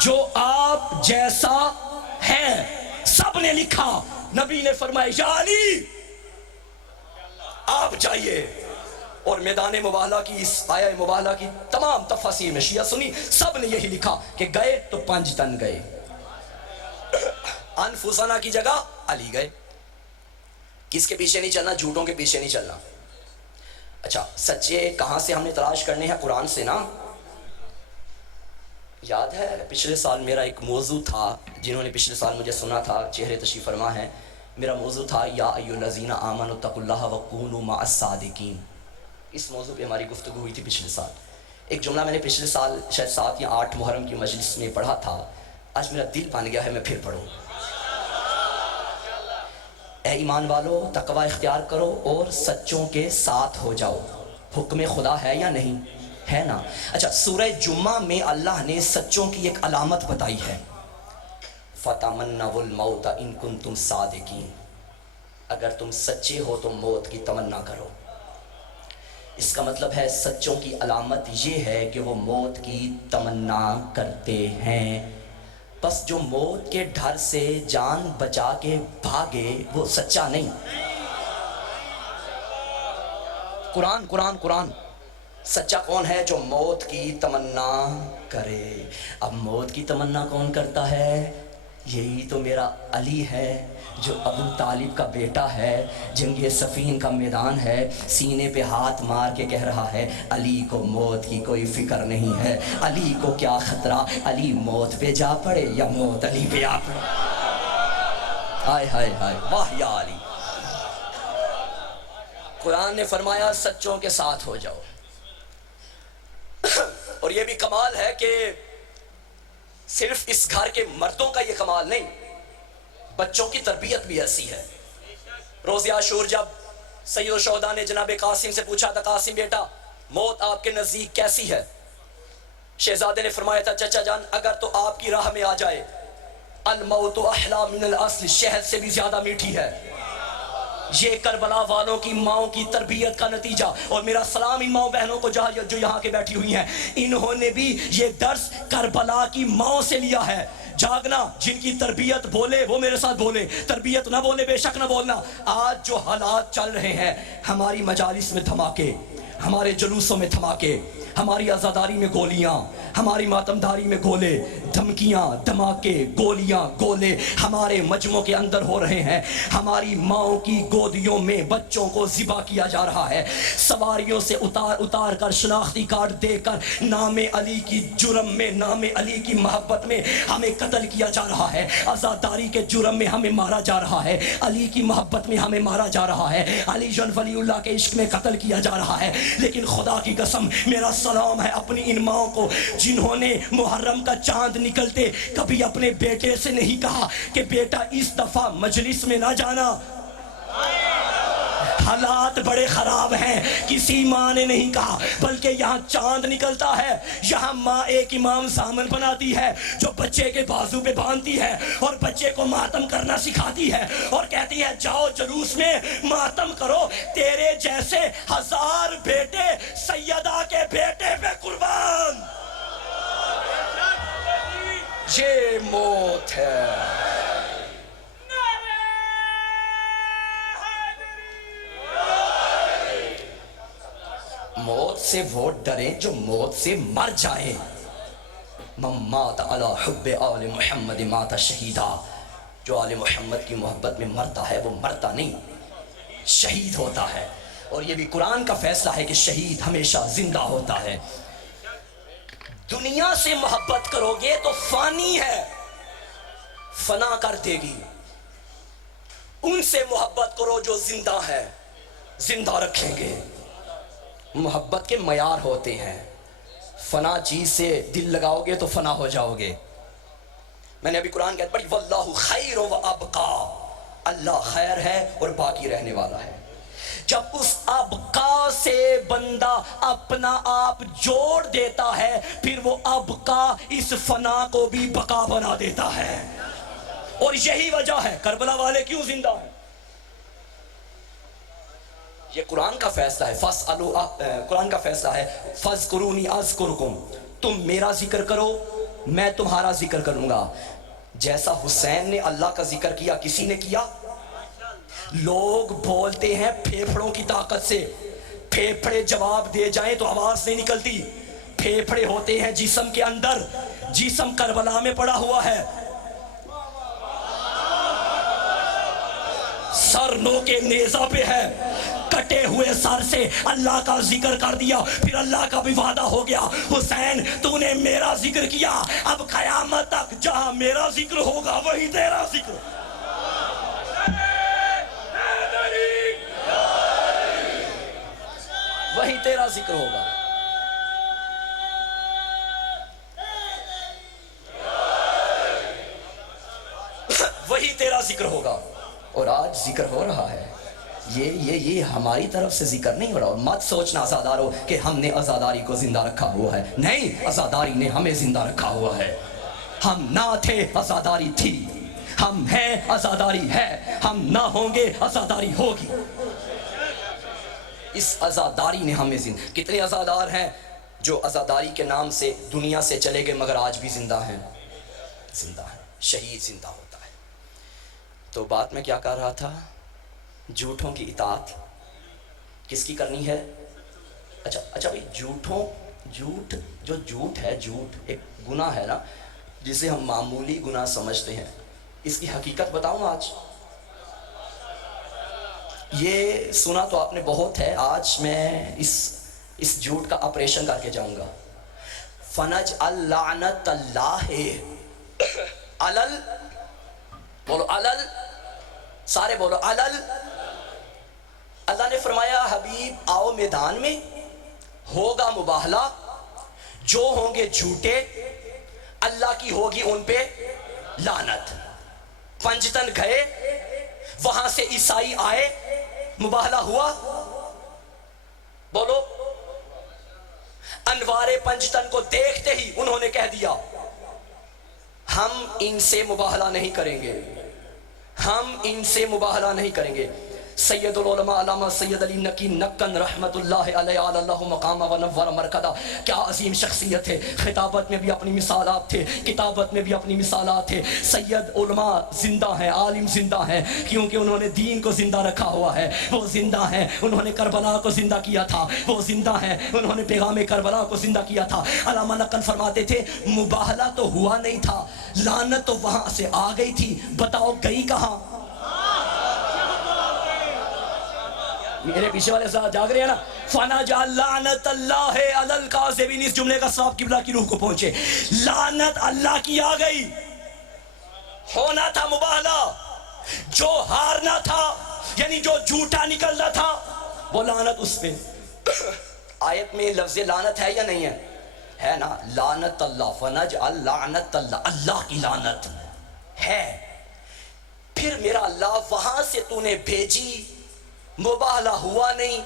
جو آپ جیسا ہے، سب نے لکھا، نبی نے فرمایا یا علی آپ جائیے۔ اور میدان مباہلہ کی اس آیہ مباہلہ کی تمام تفاسیر میں شیعہ سنی سب نے یہی لکھا کہ گئے تو 5 تن گئے، انفسنا کی جگہ علی گئے۔ کس کے پیچھے نہیں چلنا؟ جھوٹوں کے پیچھے نہیں چلنا۔ اچھا سچے کہاں سے ہم نے تلاش کرنے ہیں؟ قرآن سے نا۔ یاد ہے پچھلے سال میرا ایک موضوع تھا، جنہوں نے پچھلے سال مجھے سنا تھا چہرے تشریف فرما ہے، میرا موضوع تھا یا ایھا الذین آمنوا اتقوا اللہ وکونوا مع الصادقین۔ اس موضوع پہ ہماری گفتگو ہوئی تھی پچھلے سال۔ ایک جملہ میں نے پچھلے سال شاید 7 یا 8 محرم کی مجلس میں پڑھا تھا، آج میرا دل بن گیا ہے میں پھر پڑھوں۔ اے ایمان والو تقوی اختیار کرو اور سچوں کے ساتھ ہو جاؤ۔ حکم خدا ہے یا نہیں؟ ہے نا۔ اچھا سورہ جمعہ میں اللہ نے سچوں کی ایک علامت بتائی ہے، فَتَمَنَّوُا الْمَوْتَ إِن كُنتُمْ صَادِقِينَ۔ اگر تم سچے ہو تو موت کی تمنا کرو. اس کا مطلب ہے سچوں کی علامت یہ ہے کہ وہ موت کی تمنا کرتے ہیں. بس جو موت کے ڈر سے جان بچا کے بھاگے وہ سچا نہیں. قرآن قرآن قرآن. سچا کون ہے؟ جو موت کی تمنا کرے. اب موت کی تمنا کون کرتا ہے؟ یہی تو میرا علی ہے جو ابو طالب کا بیٹا ہے. جنگ صفین کا میدان ہے، سینے پہ ہاتھ مار کے کہہ رہا ہے علی کو موت کی کوئی فکر نہیں ہے. علی کو کیا خطرہ، علی موت پہ جا پڑے یا موت علی پہ آ پڑے. ہائے ہائے ہائے، واہ یا علی. قرآن نے فرمایا سچوں کے ساتھ ہو جاؤ. اور یہ بھی کمال ہے کہ صرف اس گھر کے مردوں کا یہ کمال نہیں، بچوں کی تربیت بھی ایسی ہے. روز عاشور جب سید الشہداء نے جناب قاسم سے پوچھا تھا قاسم بیٹا موت آپ کے نزدیک کیسی ہے، شہزادے نے فرمایا تھا چچا جان اگر تو آپ کی راہ میں آ جائے الموت احلی من الاصل، شہد سے بھی زیادہ میٹھی ہے. یہ کربلا والوں کی ماؤں کی تربیت کا نتیجہ. اور میرا سلام ان ماؤں بہنوں کو جو یہاں کے بیٹھی ہوئی ہیں، انہوں نے بھی یہ درس کربلا کی ماؤں سے لیا ہے. جاگنا، جن کی تربیت بولے وہ میرے ساتھ بولے، تربیت نہ بولے بے شک نہ بولنا. آج جو حالات چل رہے ہیں، ہماری مجالس میں دھماکے، ہمارے جلوسوں میں دھماکے، ہماری عزاداری میں گولیاں، ہماری ماتمداری میں گولے، دھمکیاں، دھماکے، گولیاں، گولے ہمارے مجموعوں کے اندر ہو رہے ہیں. ہماری ماؤں کی گودیوں میں بچوں کو ذبح کیا جا رہا ہے. سواریوں سے اتار کر شناختی کارڈ دے کر نام علی کی جرم میں، نام علی کی محبت میں ہمیں قتل کیا جا رہا ہے. عزاداری کے جرم میں ہمیں مارا جا رہا ہے. علی کی محبت میں ہمیں مارا جا رہا ہے. علی جن ولی اللہ کے عشق میں قتل کیا جا رہا ہے. لیکن خدا کی قسم میرا سلام ہے اپنی ان ماؤں کو جنہوں نے محرم کا چاند نکلتے کبھی اپنے بیٹے سے نہیں کہا کہ بیٹا اس دفعہ مجلس میں نہ جانا. حالات بڑے خراب ہیں، کسی ماں نے نہیں کہا، بلکہ یہاں چاند نکلتا ہے، یہاں ماں ایک امام زامن بناتی ہے جو بچے کے بازو پہ باندھتی ہے اور بچے کو ماتم کرنا سکھاتی ہے اور کہتی ہے جاؤ جلوس میں ماتم کرو، تیرے جیسے 1000 بیٹے سیدہ کے بیٹے پہ قربان. یہ موت ہے. موت سے وہ ڈریں جو موت سے مر جائیں. من مات علی حب آل محمد مات شہیدہ. جو آل محمد کی محبت میں مرتا ہے وہ مرتا نہیں، شہید ہوتا ہے. اور یہ بھی قرآن کا فیصلہ ہے کہ شہید ہمیشہ زندہ ہوتا ہے. دنیا سے محبت کرو گے تو فانی ہے، فنا کر دے گی. ان سے محبت کرو جو زندہ ہے، زندہ رکھیں گے. محبت کے معیار ہوتے ہیں. فنا چیز سے دل لگاؤ گے تو فنا ہو جاؤ گے. میں نے ابھی قرآن کہا پڑھی واللہ خیر و ابقا، اللہ خیر ہے اور باقی رہنے والا ہے. جب اس ابقا سے بندہ اپنا آپ جوڑ دیتا ہے پھر وہ ابقا اس فنا کو بھی بقا بنا دیتا ہے. اور یہی وجہ ہے کربلا والے کیوں زندہ ہیں. یہ قرآن کا فیصلہ ہے. قرآن کا فیصلہ ہے فَاذْكُرُونِي أَذْكُرْكُمْ، تم میرا ذکر کرو میں تمہارا ذکر کروں گا. جیسا حسین نے اللہ کا ذکر کیا کسی نے کیا؟ لوگ بولتے ہیں پھیپھڑوں کی طاقت سے، پھیپھڑے جواب دے جائیں تو آواز نہیں نکلتی. پھیپھڑے ہوتے ہیں جسم کے اندر، جسم کربلا میں پڑا ہوا ہے. سر نو کے نیزہ پہ ہے، کٹے ہوئے سر سے اللہ کا ذکر کر دیا. پھر اللہ کا بھی وعدہ ہو گیا حسین تو نے میرا ذکر کیا، اب قیامت تک جہاں میرا ذکر ہوگا وہی تیرا ذکر. وہی تیرا ذکر ہوگا. وہی تیرا ذکر ہوگا. اور آج ذکر ہو رہا ہے. یہ ہماری طرف سے ذکر نہیں ہو رہا. اور مت سوچنا عزادارو کہ ہم نے عزاداری کو زندہ رکھا ہوا ہے. نہیں، عزاداری نے ہمیں زندہ رکھا ہوا ہے. ہم نہ تھے عزاداری تھی، ہم ہیں عزاداری ہے، ہم نہ ہوں گے عزاداری ہوگی۔ اس عزاداری نے ہمیں کتنے عزادار ہیں جو عزاداری کے نام سے دنیا سے چلے گئے مگر آج بھی زندہ ہیں، زندہ ہیں، شہید زندہ ہوتا ہے۔ تو بات میں کیا کر رہا تھا؟ جھوٹوں کی اطاعت کس کی کرنی ہے؟ اچھا بھائی، جھوٹ جو جھوٹ ہے، جھوٹ ایک گناہ ہے نا جسے ہم معمولی گناہ سمجھتے ہیں، اس کی حقیقت بتاؤں آج؟ یہ سنا تو آپ نے بہت ہے، آج میں اس جھوٹ کا آپریشن کر کے جاؤں گا۔ فنج اللعنت اللہ علل، بولو علل، سارے بولو علل۔ اللہ نے فرمایا حبیب آؤ میدان میں، ہوگا مباہلہ، جو ہوں گے جھوٹے اللہ کی ہوگی ان پہ لعنت۔ پنجتن گئے، وہاں سے عیسائی آئے، مباہلہ ہوا، بولو۔ انوار پنجتن کو دیکھتے ہی انہوں نے کہہ دیا ہم ان سے مباہلہ نہیں کریں گے، ہم ان سے مباہلہ نہیں کریں گے۔ سید العلماء علامہ سید علی نقی نقن رحمت اللہ علیہ اللہ مقامہ و نور مرکدہ، کیا عظیم شخصیت ہے۔ خطابت میں بھی اپنی مثالات تھے، کتابت میں بھی اپنی مثالات تھے۔ سید علماء زندہ ہیں، عالم زندہ ہیں، کیونکہ انہوں نے دین کو زندہ رکھا ہوا ہے، وہ زندہ ہیں، انہوں نے کربلا کو زندہ کیا تھا، وہ زندہ ہیں، انہوں نے پیغام کربلا کو زندہ کیا تھا۔ علامہ نقن فرماتے تھے مباہلہ تو ہوا نہیں تھا، لعنت تو وہاں سے آ گئی تھی، بتاؤ گئی کہاں؟ میرے پیچھے والے ساتھ جاگ رہے ہیں نا؟ فَنَجْعَلْ لَعْنَةَ اللَّهِ عَلَى الْكَاذِبِينَ۔ اس جملے کا ثواب قبلہ کی روح کو پہنچے۔ لعنت اللہ کی آ گئی، ہونا تھا مباہلہ، جو ہارنا تھا یعنی جو جھوٹا نکلنا تھا وہ لعنت اس پہ۔ آیت میں لفظ لعنت ہے یا نہیں ہے؟ ہے نا، لعنت اللہ، فَنَجْعَلْ لَعْنَةَ اللَّهِ، اللہ کی لعنت ہے۔ پھر میرا اللہ وہاں سے تو نے بھیجی، مباہلہ ہوا نہیں،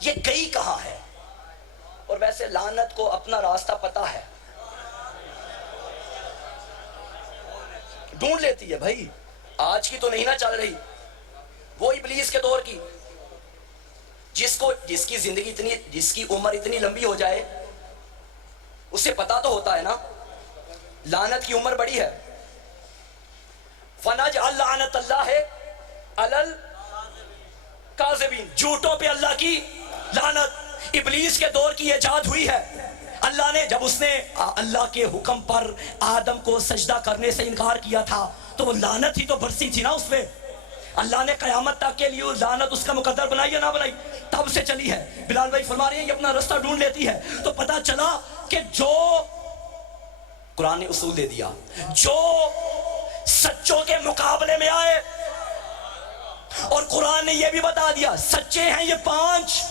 یہ گئی کہاں ہے؟ اور ویسے لعنت کو اپنا راستہ پتا ہے، ڈھونڈ لیتی ہے بھائی، آج کی تو نہیں نہ چل رہی، وہ ابلیس کے دور کی، جس کی زندگی اتنی، جس کی عمر اتنی لمبی ہو جائے اسے پتا تو ہوتا ہے نا لعنت کی عمر بڑی ہے۔ فَنَجْعَلْ لَعْنَةَ اللَّهِ عَلَى کاذبین، جھوٹوں پہ اللہ کی لعنت۔ ابلیس کے دور کی ایجاد ہوئی ہے۔ اللہ نے جب اس نے اللہ کے حکم پر آدم کو سجدہ کرنے سے انکار کیا تھا تو وہ لعنت ہی تو برسی تھی نا اس پہ۔ اللہ نے قیامت تک کے لیے لعنت اس کا مقدر بنائی یا نہ بنائی؟ تب سے چلی ہے۔ بلال بھائی فرما رہے ہیں یہ اپنا رستہ ڈھونڈ لیتی ہے، تو پتا چلا کہ جو قرآن نے اصول دے دیا، جو سچوں کے مقابلے میں آئے، اور قرآن نے یہ بھی بتا دیا سچے ہیں یہ 5،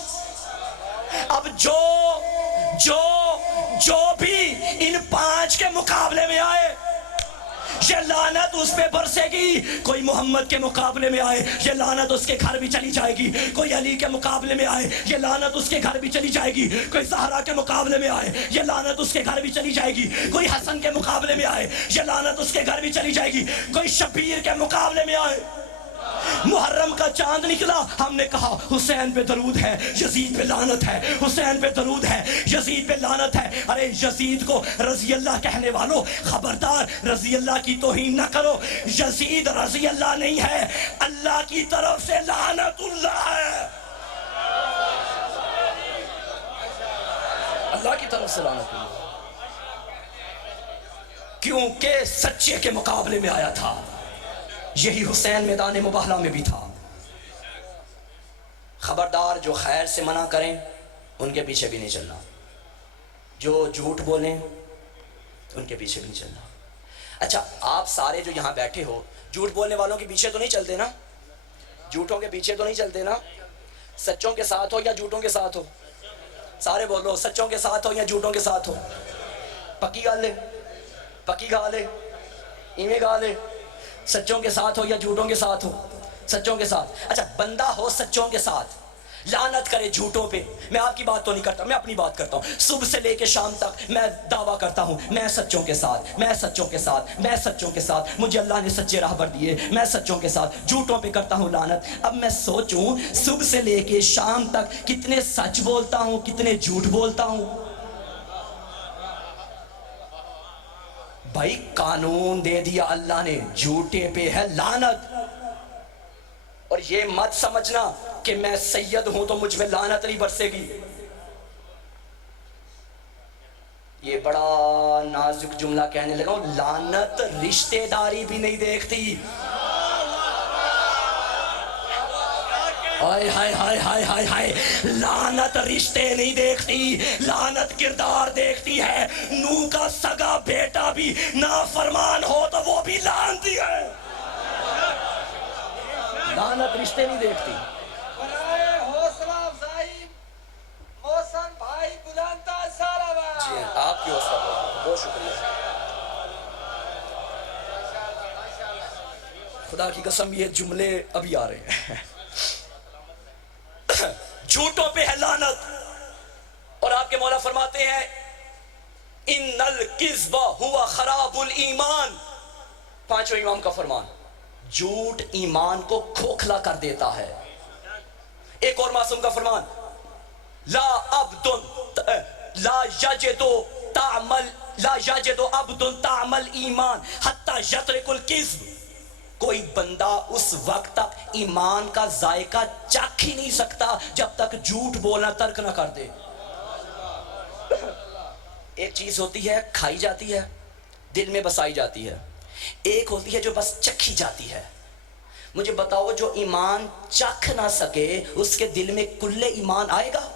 اب جو بھی ان 5 کے مقابلے میں آئے یہ لعنت اس پہ برسے گی۔ کوئی محمد کے مقابلے میں آئے یہ لعنت اس کے گھر بھی چلی جائے گی، کوئی علی کے مقابلے میں آئے یہ لعنت اس کے گھر بھی چلی جائے گی، کوئی زہرا کے مقابلے میں آئے یہ لعنت اس کے گھر بھی چلی جائے گی، کوئی حسن کے مقابلے میں آئے یہ لعنت اس کے گھر بھی چلی جائے گی، کوئی شبیر کے مقابلے میں آئے۔ محرم کا چاند نکلا، ہم نے کہا حسین پہ درود ہے، یزید پہ لعنت ہے، حسین پہ درود ہے، یزید پہ لعنت ہے۔ ارے یزید کو رضی اللہ کہنے والوں خبردار، رضی اللہ کی توہین نہ کرو، یزید رضی اللہ نہیں ہے، اللہ کی طرف سے لعنت اللہ ہے، اللہ کی طرف سے لعنت اللہ، کیونکہ سچے کے مقابلے میں آیا تھا۔ یہی حسین میدان مباہلہ میں بھی تھا۔ خبردار، جو خیر سے منع کریں ان کے پیچھے بھی نہیں چلنا، جو جھوٹ بولیں ان کے پیچھے بھی نہیں چلنا۔ اچھا، آپ سارے جو یہاں بیٹھے ہو جھوٹ بولنے والوں کے پیچھے تو نہیں چلتے نا؟ جھوٹوں کے پیچھے تو نہیں چلتے نا؟ سچوں کے ساتھ ہو یا جھوٹوں کے ساتھ ہو؟ سارے بولو، سچوں کے ساتھ ہو یا جھوٹوں کے ساتھ ہو؟ پکی گال ہے، پکی گال ہے، ایویں گال ہے، سچوں کے ساتھ ہو یا جھوٹوں کے ساتھ ہو؟ سچوں کے ساتھ۔ اچھا، بندہ ہو سچوں کے ساتھ لعنت کرے جھوٹوں پہ. میں آپ کی بات تو نہیں کرتا, میں اپنی بات کرتا ہوں. صبح سے لے کے شام تک میں دعویٰ کرتا ہوں میں سچوں کے ساتھ, میں سچوں کے ساتھ, میں سچوں کے ساتھ, مجھے اللہ نے سچے راہ پر دیے, میں سچوں کے ساتھ, جھوٹوں پہ کرتا ہوں لعنت. اب میں سوچوں صبح سے لے کے شام تک کتنے سچ بولتا ہوں, کتنے جھوٹ بولتا ہوں. بھائی قانون دے دیا اللہ نے, جھوٹے پہ ہے لعنت. اور یہ مت سمجھنا کہ میں سید ہوں تو مجھ میں لعنت نہیں برسے گی. یہ بڑا نازک جملہ کہنے لگا ہوں, لعنت رشتہ داری بھی نہیں دیکھتی. ہائے ہائے ہائے ہائے ہائے ہائے, لعنت رشتے نہیں دیکھتی, لعنت کردار دیکھتی ہے. نوح کا سگا بیٹا بھی نافرمان ہو تو وہ بھی لعنتی ہے. لعنت رشتے نہیں دیکھتی. حوصلہ افزائی محسن بھائی بلندہ سارا بھائی. جی آپ کی حوصلہ بہت شکریہ. خدا کی قسم یہ جملے ابھی آ رہے ہیں. جھوٹوں پہ ہے لعنت. اور آپ کے مولا فرماتے ہیں ان الکذب ہوا خراب الایمان. پانچویں امام کا فرمان, جھوٹ ایمان کو کھوکھلا کر دیتا ہے. ایک اور معصوم کا فرمان, لا عبد لا یجد تعمل لا یجد عبد تعمل ایمان حتی یترک الکذب. کوئی بندہ اس وقت تک ایمان کا ذائقہ چکھ ہی نہیں سکتا جب تک جھوٹ بولنا ترک نہ کر دے. ایک چیز ہوتی ہے کھائی جاتی ہے, دل میں بسائی جاتی ہے, ایک ہوتی ہے جو بس چکھی جاتی ہے. مجھے بتاؤ جو ایمان چکھ نہ سکے اس کے دل میں کلے ایمان آئے گا؟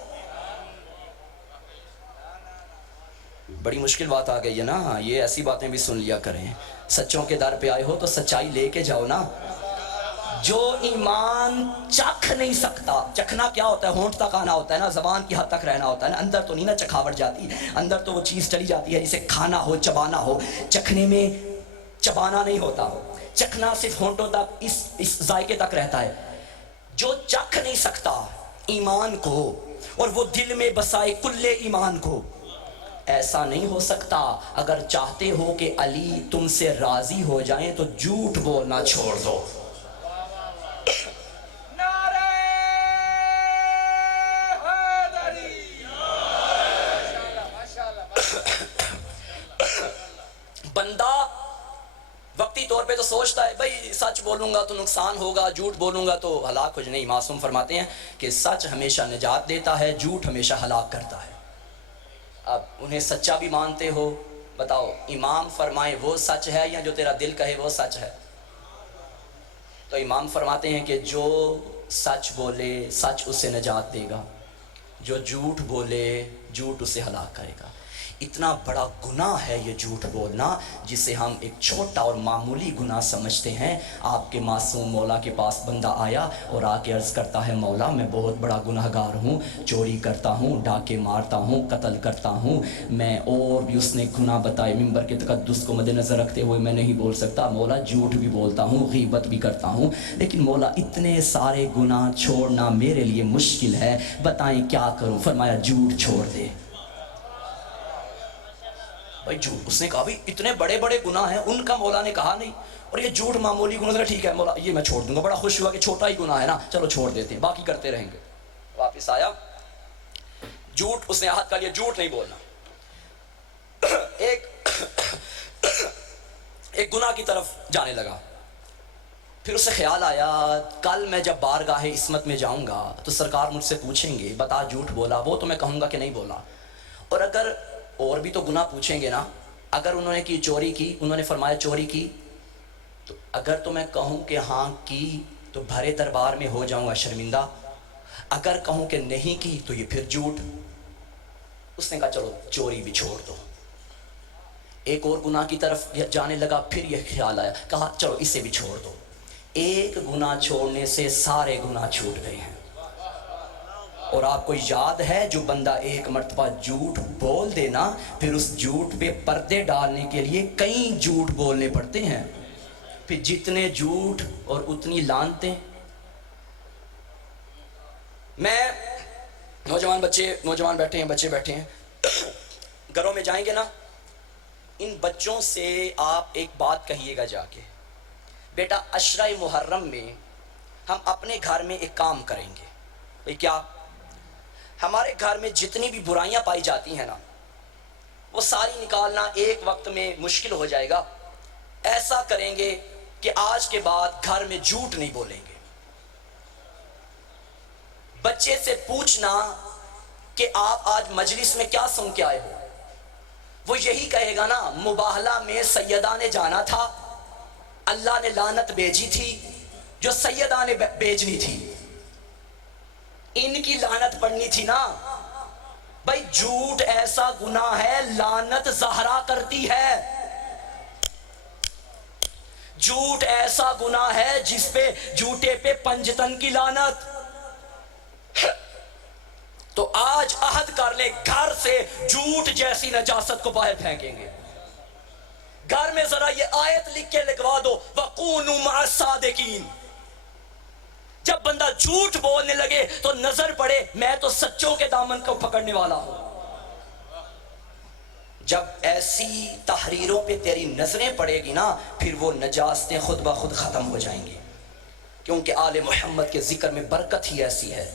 بڑی مشکل بات آ گئی ہے نا. یہ ایسی باتیں بھی سن لیا کریں. سچوں کے در پہ آئے ہو تو سچائی لے کے جاؤ نا. جو ایمان چکھ نہیں سکتا, چکھنا کیا ہوتا ہے, ہونٹ تک آنا ہوتا ہے نا, زبان کی حد تک رہنا ہوتا ہے نا, اندر تو نہیں نا چکھاوٹ جاتی, اندر تو وہ چیز چلی جاتی ہے جسے کھانا ہو, چبانا ہو. چکھنے میں چبانا نہیں ہوتا, چکھنا صرف ہونٹوں تک اس ذائقے تک رہتا ہے. جو چکھ نہیں سکتا ایمان کو اور وہ دل میں بسائے کلے ایمان کو, ایسا نہیں ہو سکتا. اگر چاہتے ہو کہ علی تم سے راضی ہو جائیں تو جھوٹ بولنا چھوڑ دو. نعرہ حیدری. بندہ وقتی طور پہ تو سوچتا ہے بھئی سچ بولوں گا تو نقصان ہوگا, جھوٹ بولوں گا تو ہلاک ہو جائیں. معصوم فرماتے ہیں کہ سچ ہمیشہ نجات دیتا ہے, جھوٹ ہمیشہ ہلاک کرتا ہے. اب انہیں سچا بھی مانتے ہو, بتاؤ امام فرمائے وہ سچ ہے یا جو تیرا دل کہے وہ سچ ہے؟ تو امام فرماتے ہیں کہ جو سچ بولے سچ اسے نجات دے گا, جو جھوٹ بولے جھوٹ اسے ہلاک کرے گا. اتنا بڑا گناہ ہے یہ جھوٹ بولنا جسے ہم ایک چھوٹا اور معمولی گناہ سمجھتے ہیں. آپ کے معصوم مولا کے پاس بندہ آیا اور آ کے عرض کرتا ہے مولا میں بہت بڑا گناہ گار ہوں, چوری کرتا ہوں, ڈاکے مارتا ہوں, قتل کرتا ہوں, میں اور بھی اس نے گناہ بتائے. ممبر کے تقدس کو مد نظر رکھتے ہوئے میں نہیں بول سکتا مولا, جھوٹ بھی بولتا ہوں, غیبت بھی کرتا ہوں, لیکن مولا اتنے سارے گناہ چھوڑنا میرے لیے مشکل ہے, بتائیں کیا کروں؟ فرمایا جھوٹ چھوڑ دے. بھائی جھوٹ, اس نے کہا بھائی اتنے بڑے بڑے گناہ ہیں ان کا مولا نے کہا نہیں, اور یہ جھوٹ معمولی گناہ. ٹھیک ہے مولا یہ میں چھوڑ دوں گا, بڑا خوش ہوا کہ چھوٹا ہی گناہ ہے نا, چلو چھوڑ دیتے ہیں, باقی کرتے رہیں گے. واپس آیا, جھوٹ اس نے عہد کر لیا جھوٹ نہیں بولنا. ایک گناہ کی طرف جانے لگا, پھر اسے خیال آیا کل میں جب بارگاہ عصمت میں جاؤں گا تو سرکار مجھ سے پوچھیں گے بتا جھوٹ بولا, وہ تو میں کہوں گا کہ نہیں بولا. اور اگر اور بھی تو گناہ پوچھیں گے نا, اگر انہوں نے کی چوری کی, انہوں نے فرمایا چوری کی, تو اگر تو میں کہوں کہ ہاں کی تو بھرے دربار میں ہو جاؤں گا شرمندہ, اگر کہوں کہ نہیں کی تو یہ پھر جھوٹ. اس نے کہا چلو چوری بھی چھوڑ دو. ایک اور گناہ کی طرف جانے لگا, پھر یہ خیال آیا, کہا چلو اسے بھی چھوڑ دو. ایک گناہ چھوڑنے سے سارے گناہ چھوٹ گئے ہیں. اور آپ کو یاد ہے جو بندہ ایک مرتبہ جھوٹ بول دینا, پھر اس جھوٹ پہ پردے ڈالنے کے لیے کئی جھوٹ بولنے پڑتے ہیں. پھر جتنے جھوٹ اور اتنی لعنتیں. میں نوجوان بیٹھے ہیں، بچے بیٹھے ہیں، گھروں میں جائیں گے نا، ان بچوں سے آپ ایک بات کہیے گا جا کے، بیٹا عشرہ محرم میں ہم اپنے گھر میں ایک کام کریں گے. بھئی کیا؟ ہمارے گھر میں جتنی بھی برائیاں پائی جاتی ہیں نا، وہ ساری نکالنا ایک وقت میں مشکل ہو جائے گا. ایسا کریں گے کہ آج کے بعد گھر میں جھوٹ نہیں بولیں گے. بچے سے پوچھنا کہ آپ آج مجلس میں کیا سن کے آئے ہو، وہ یہی کہے گا نا، مباہلہ میں سیدہ نے جانا تھا، اللہ نے لعنت بھیجی تھی جو سیدہ نے بھیجنی تھی، ان کی لعنت پڑنی تھی نا. بھائی جھوٹ ایسا گناہ ہے، لعنت زہرا کرتی ہے. جھوٹ ایسا گناہ ہے جس پہ جھوٹے پہ پنجتن کی لعنت. تو آج عہد کر لیں، گھر سے جھوٹ جیسی نجاست کو باہر پھینکیں گے. گھر میں ذرا یہ آیت لکھ کے لگوا دو، وَقُونُوا مَعَ الصَّادِقِينَ. جب بندہ جھوٹ بولنے لگے تو نظر پڑے میں تو سچوں کے دامن کو پکڑنے والا ہوں. جب ایسی تحریروں پہ تیری نظریں پڑے گی نا، پھر وہ نجاستیں خود بخود ختم ہو جائیں گی، کیونکہ آل محمد کے ذکر میں برکت ہی ایسی ہے.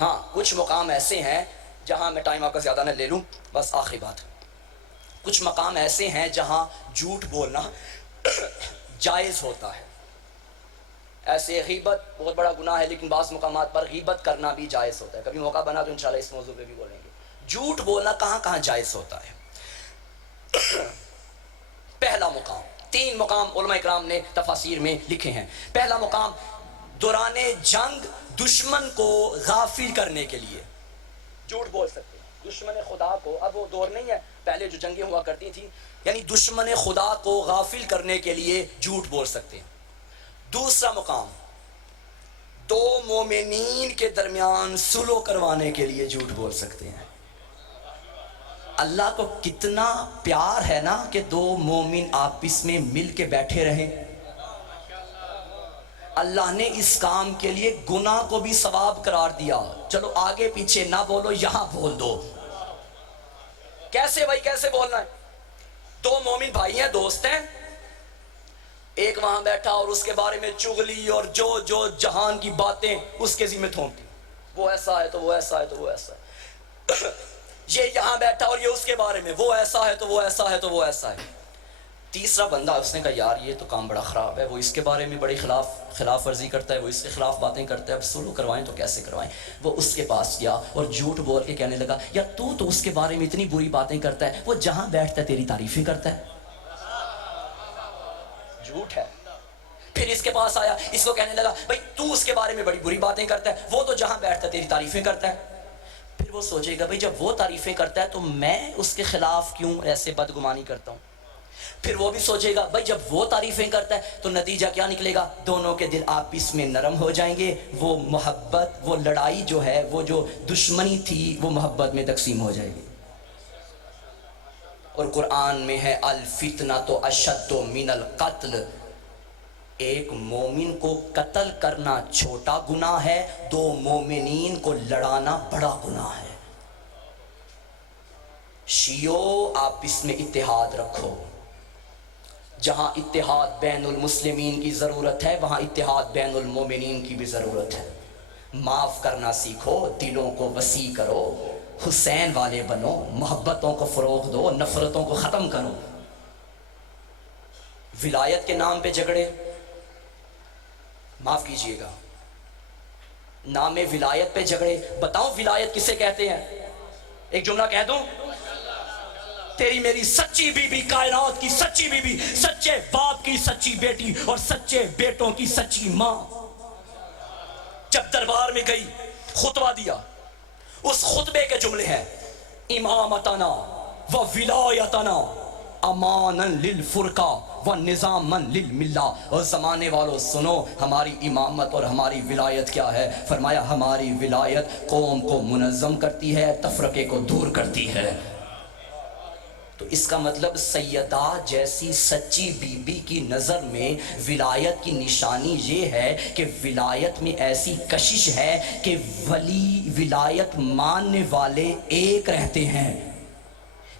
ہاں کچھ مقام ایسے ہیں جہاں میں ٹائم آپ کا زیادہ نہ لے لوں، بس آخری بات، کچھ مقام ایسے ہیں جہاں جھوٹ بولنا جائز ہوتا ہے. ایسے غیبت بہت بڑا گناہ ہے، لیکن بعض مقامات پر غیبت کرنا بھی جائز ہوتا ہے. کبھی موقع بنا تو انشاءاللہ اس موضوع پہ بھی بولیں گے. جھوٹ بولنا کہاں کہاں جائز ہوتا ہے. پہلا مقام، 3 مقام علماء اکرام نے تفاسیر میں لکھے ہیں. پہلا مقام، دوران جنگ دشمن کو غافل کرنے کے لیے جھوٹ بول سکتے ہیں. دشمن خدا کو، اب وہ دور نہیں ہے پہلے جو جنگیں ہوا کرتی تھی، یعنی دشمن خدا کو غافل کرنے کے لیے جھوٹ بول سکتے ہیں. دوسرا مقام، 2 مومنین کے درمیان صلح کروانے کے لیے جھوٹ بول سکتے ہیں. اللہ کو کتنا پیار ہے نا کہ 2 مومن آپس میں مل کے بیٹھے رہیں. اللہ نے اس کام کے لیے گناہ کو بھی ثواب قرار دیا. چلو آگے پیچھے نہ بولو، یہاں بول دو. کیسے بھائی، کیسے بولنا ہے؟ 2 مومن بھائی ہیں، دوست ہیں، ایک وہاں بیٹھا اور اس کے بارے میں چغلی اور جو جہان کی باتیں اس کے ذمہ تھوپتی، وہ ایسا ہے تو وہ ایسا ہے تو وہ ایسا ہے. یہ یہاں بیٹھا اور یہ اس کے بارے میں، وہ ایسا ہے تو وہ ایسا ہے تو وہ ایسا ہے. تیسرا بندہ، اس نے کہا یار یہ تو کام بڑا خراب ہے، وہ اس کے بارے میں بڑی خلاف ورزی کرتا ہے، وہ اس کے خلاف باتیں کرتا ہے، اب صلح کروائیں تو کیسے کروائیں. وہ اس کے پاس گیا اور جھوٹ بول کے کہنے لگا یار تو اس کے بارے میں اتنی بری باتیں کرتا ہے، وہ جہاں بیٹھتا ہے تیری تعریفیں کرتا ہے. جھوٹ ہے. پھر اس کے پاس آیا، اس کو کہنے لگا بھائی تو اس کے بارے میں بڑی بری باتیں کرتا ہے، وہ تو جہاں بیٹھتا ہے تیری تعریفیں کرتا ہے. پھر وہ سوچے گا بھائی جب وہ تعریفیں کرتا ہے تو میں اس کے خلاف کیوں ایسے بدگمانی کرتا ہوں. پھر وہ بھی سوچے گا بھائی جب وہ تعریفیں کرتا ہے تو نتیجہ کیا نکلے گا، دونوں کے دل آپس میں نرم ہو جائیں گے، وہ محبت، وہ لڑائی جو ہے، وہ جو دشمنی تھی وہ محبت میں تقسیم ہو جائے گی. اور قرآن میں ہے الفتنۃ اشد من القتل، ایک مومن کو قتل کرنا چھوٹا گناہ ہے، 2 مومنین کو لڑانا بڑا گناہ ہے. شیعو آپس میں اتحاد رکھو. جہاں اتحاد بین المسلمین کی ضرورت ہے وہاں اتحاد بین المومنین کی بھی ضرورت ہے. معاف کرنا سیکھو، دلوں کو وسیع کرو، حسین والے بنو، محبتوں کو فروغ دو، نفرتوں کو ختم کرو. ولایت کے نام پہ جھگڑے، معاف کیجئے گا، نام ولایت پہ جھگڑے. بتاؤں ولایت کسے کہتے ہیں؟ ایک جملہ کہہ دوں، تیری میری سچی بی بی، کائنات کی سچی بی بی، سچے باپ کی سچی بیٹی اور سچے بیٹوں کی سچی ماں جب دربار میں گئی خطبہ دیا، اس خطبے کے جملے ہیں امامتنا و ولایتنا امانا للفرقہ و نظاما للملہ. اور زمانے والوں سنو، ہماری امامت اور ہماری ولایت کیا ہے؟ فرمایا ہماری ولایت قوم کو منظم کرتی ہے، تفرقے کو دور کرتی ہے. تو اس کا مطلب سیدہ جیسی سچی بی بی کی نظر میں ولایت کی نشانی یہ ہے کہ ولایت میں ایسی کشش ہے کہ ولی ولایت ماننے والے ایک رہتے ہیں۔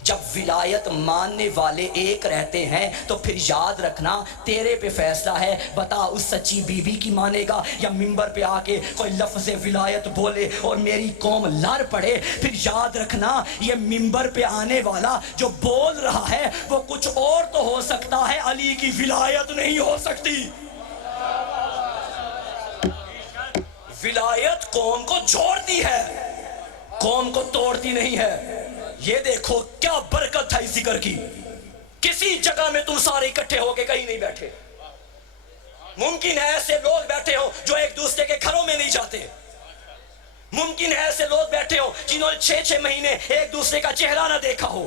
جب ولایت ماننے والے ایک رہتے ہیں تو پھر یاد رکھنا تیرے پہ فیصلہ ہے، بتا اس سچی بی بی کی مانے گا یا منبر پہ آ کے کوئی لفظ ولایت بولے اور میری قوم لڑ پڑے۔ پھر یاد رکھنا یہ منبر پہ آنے والا جو بول رہا ہے وہ کچھ اور تو ہو سکتا ہے، علی کی ولایت نہیں ہو سکتی۔ ولایت قوم کو جوڑتی ہے، قوم کو توڑتی نہیں ہے۔ یہ دیکھو کیا برکت ہے اس ذکر کی، کسی جگہ میں تم سارے اکٹھے ہو کے کہیں نہیں بیٹھے۔ ممکن ہے ایسے لوگ بیٹھے ہو جو ایک دوسرے کے گھروں میں نہیں جاتے، ممکن ہے ایسے لوگ بیٹھے ہو جنہوں نے 6 مہینے ایک دوسرے کا چہرہ نہ دیکھا ہو۔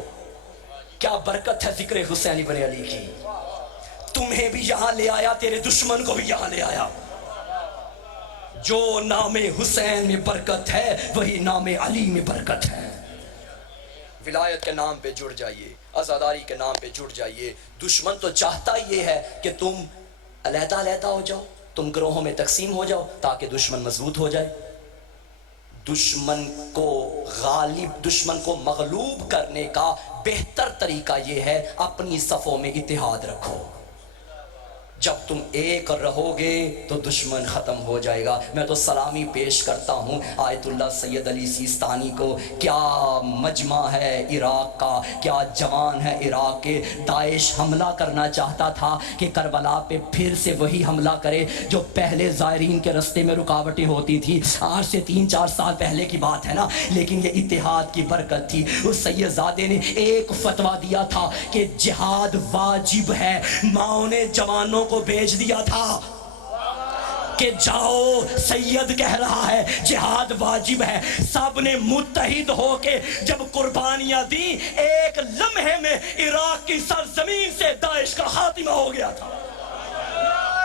کیا برکت ہے ذکر حسین ابن علی کی، تمہیں بھی یہاں لے آیا، تیرے دشمن کو بھی یہاں لے آیا۔ جو نام حسین میں برکت ہے وہی نام علی میں برکت ہے۔ ولایت کے نام پہ جڑ جائیے، عزاداری کے نام پہ جڑ جائیے۔ دشمن تو چاہتا یہ ہے کہ تم علیحدہ علیحدہ ہو جاؤ، تم گروہوں میں تقسیم ہو جاؤ تاکہ دشمن مضبوط ہو جائے۔ دشمن کو مغلوب کرنے کا بہتر طریقہ یہ ہے اپنی صفوں میں اتحاد رکھو۔ جب تم ایک رہو گے تو دشمن ختم ہو جائے گا۔ میں تو سلامی پیش کرتا ہوں آیت اللہ سید علی سیستانی کو، کیا مجمع ہے عراق کا، کیا جوان ہے عراق کے۔ داعش حملہ کرنا چاہتا تھا کہ کربلا پہ پھر سے وہی حملہ کرے جو پہلے زائرین کے رستے میں رکاوٹیں ہوتی تھی، آج سے 3-4 سال پہلے کی بات ہے نا، لیکن یہ اتحاد کی برکت تھی۔ اس سید زادے نے ایک فتویٰ دیا تھا کہ جہاد واجب ہے، ماؤں نے جوانوں کو بھیج دیا تھا کہ جاؤ، سید کہہ رہا ہے جہاد واجب ہے۔ سب نے متحد ہو کے جب قربانیاں دی، ایک لمحے میں عراق کی سرزمین سے داعش کا خاتمہ ہو گیا تھا،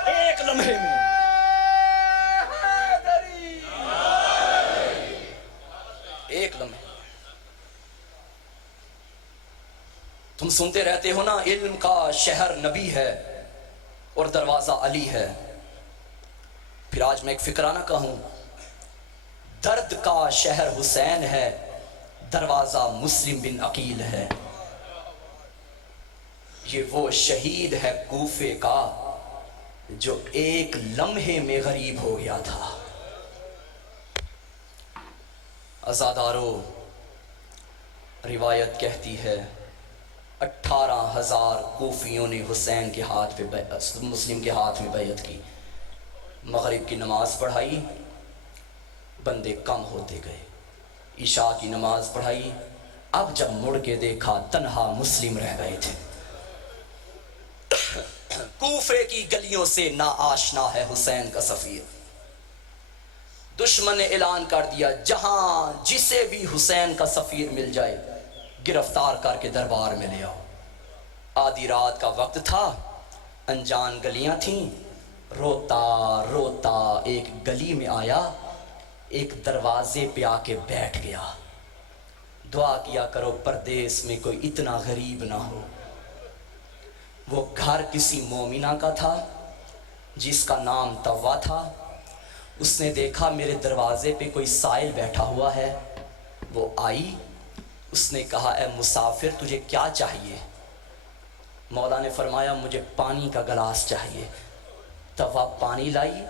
ایک لمحے میں۔ ایک لمحے تم سنتے رہتے ہو نا، علم کا شہر نبی ہے اور دروازہ علی ہے۔ پھر آج میں ایک فکرانہ کہوں، درد کا شہر حسین ہے، دروازہ مسلم بن عقیل ہے۔ یہ وہ شہید ہے کوفے کا جو ایک لمحے میں غریب ہو گیا تھا۔ عزادارو، روایت کہتی ہے 18,000 کوفیوں نے حسین کے ہاتھ پہ مسلم کے ہاتھ میں بیعت کی۔ مغرب کی نماز پڑھائی، بندے کم ہوتے گئے۔ عشاء کی نماز پڑھائی، اب جب مڑ کے دیکھا تنہا مسلم رہ گئے تھے۔ کوفے کی گلیوں سے نا آشنا ہے حسین کا سفیر۔ دشمن نے اعلان کر دیا جہاں جسے بھی حسین کا سفیر مل جائے گرفتار کر کے دربار میں لے آؤ۔ آدھی رات کا وقت تھا، انجان گلیاں تھیں، روتا روتا ایک گلی میں آیا، ایک دروازے پہ آ کے بیٹھ گیا۔ دعا کیا کرو پردیس میں کوئی اتنا غریب نہ ہو۔ وہ گھر کسی مومنہ کا تھا جس کا نام طوا تھا۔ اس نے دیکھا میرے دروازے پہ کوئی سائل بیٹھا ہوا ہے، وہ آئی، اس نے کہا اے مسافر تجھے کیا چاہیے؟ مولا نے فرمایا مجھے پانی کا گلاس چاہیے۔ طوا پانی لائی،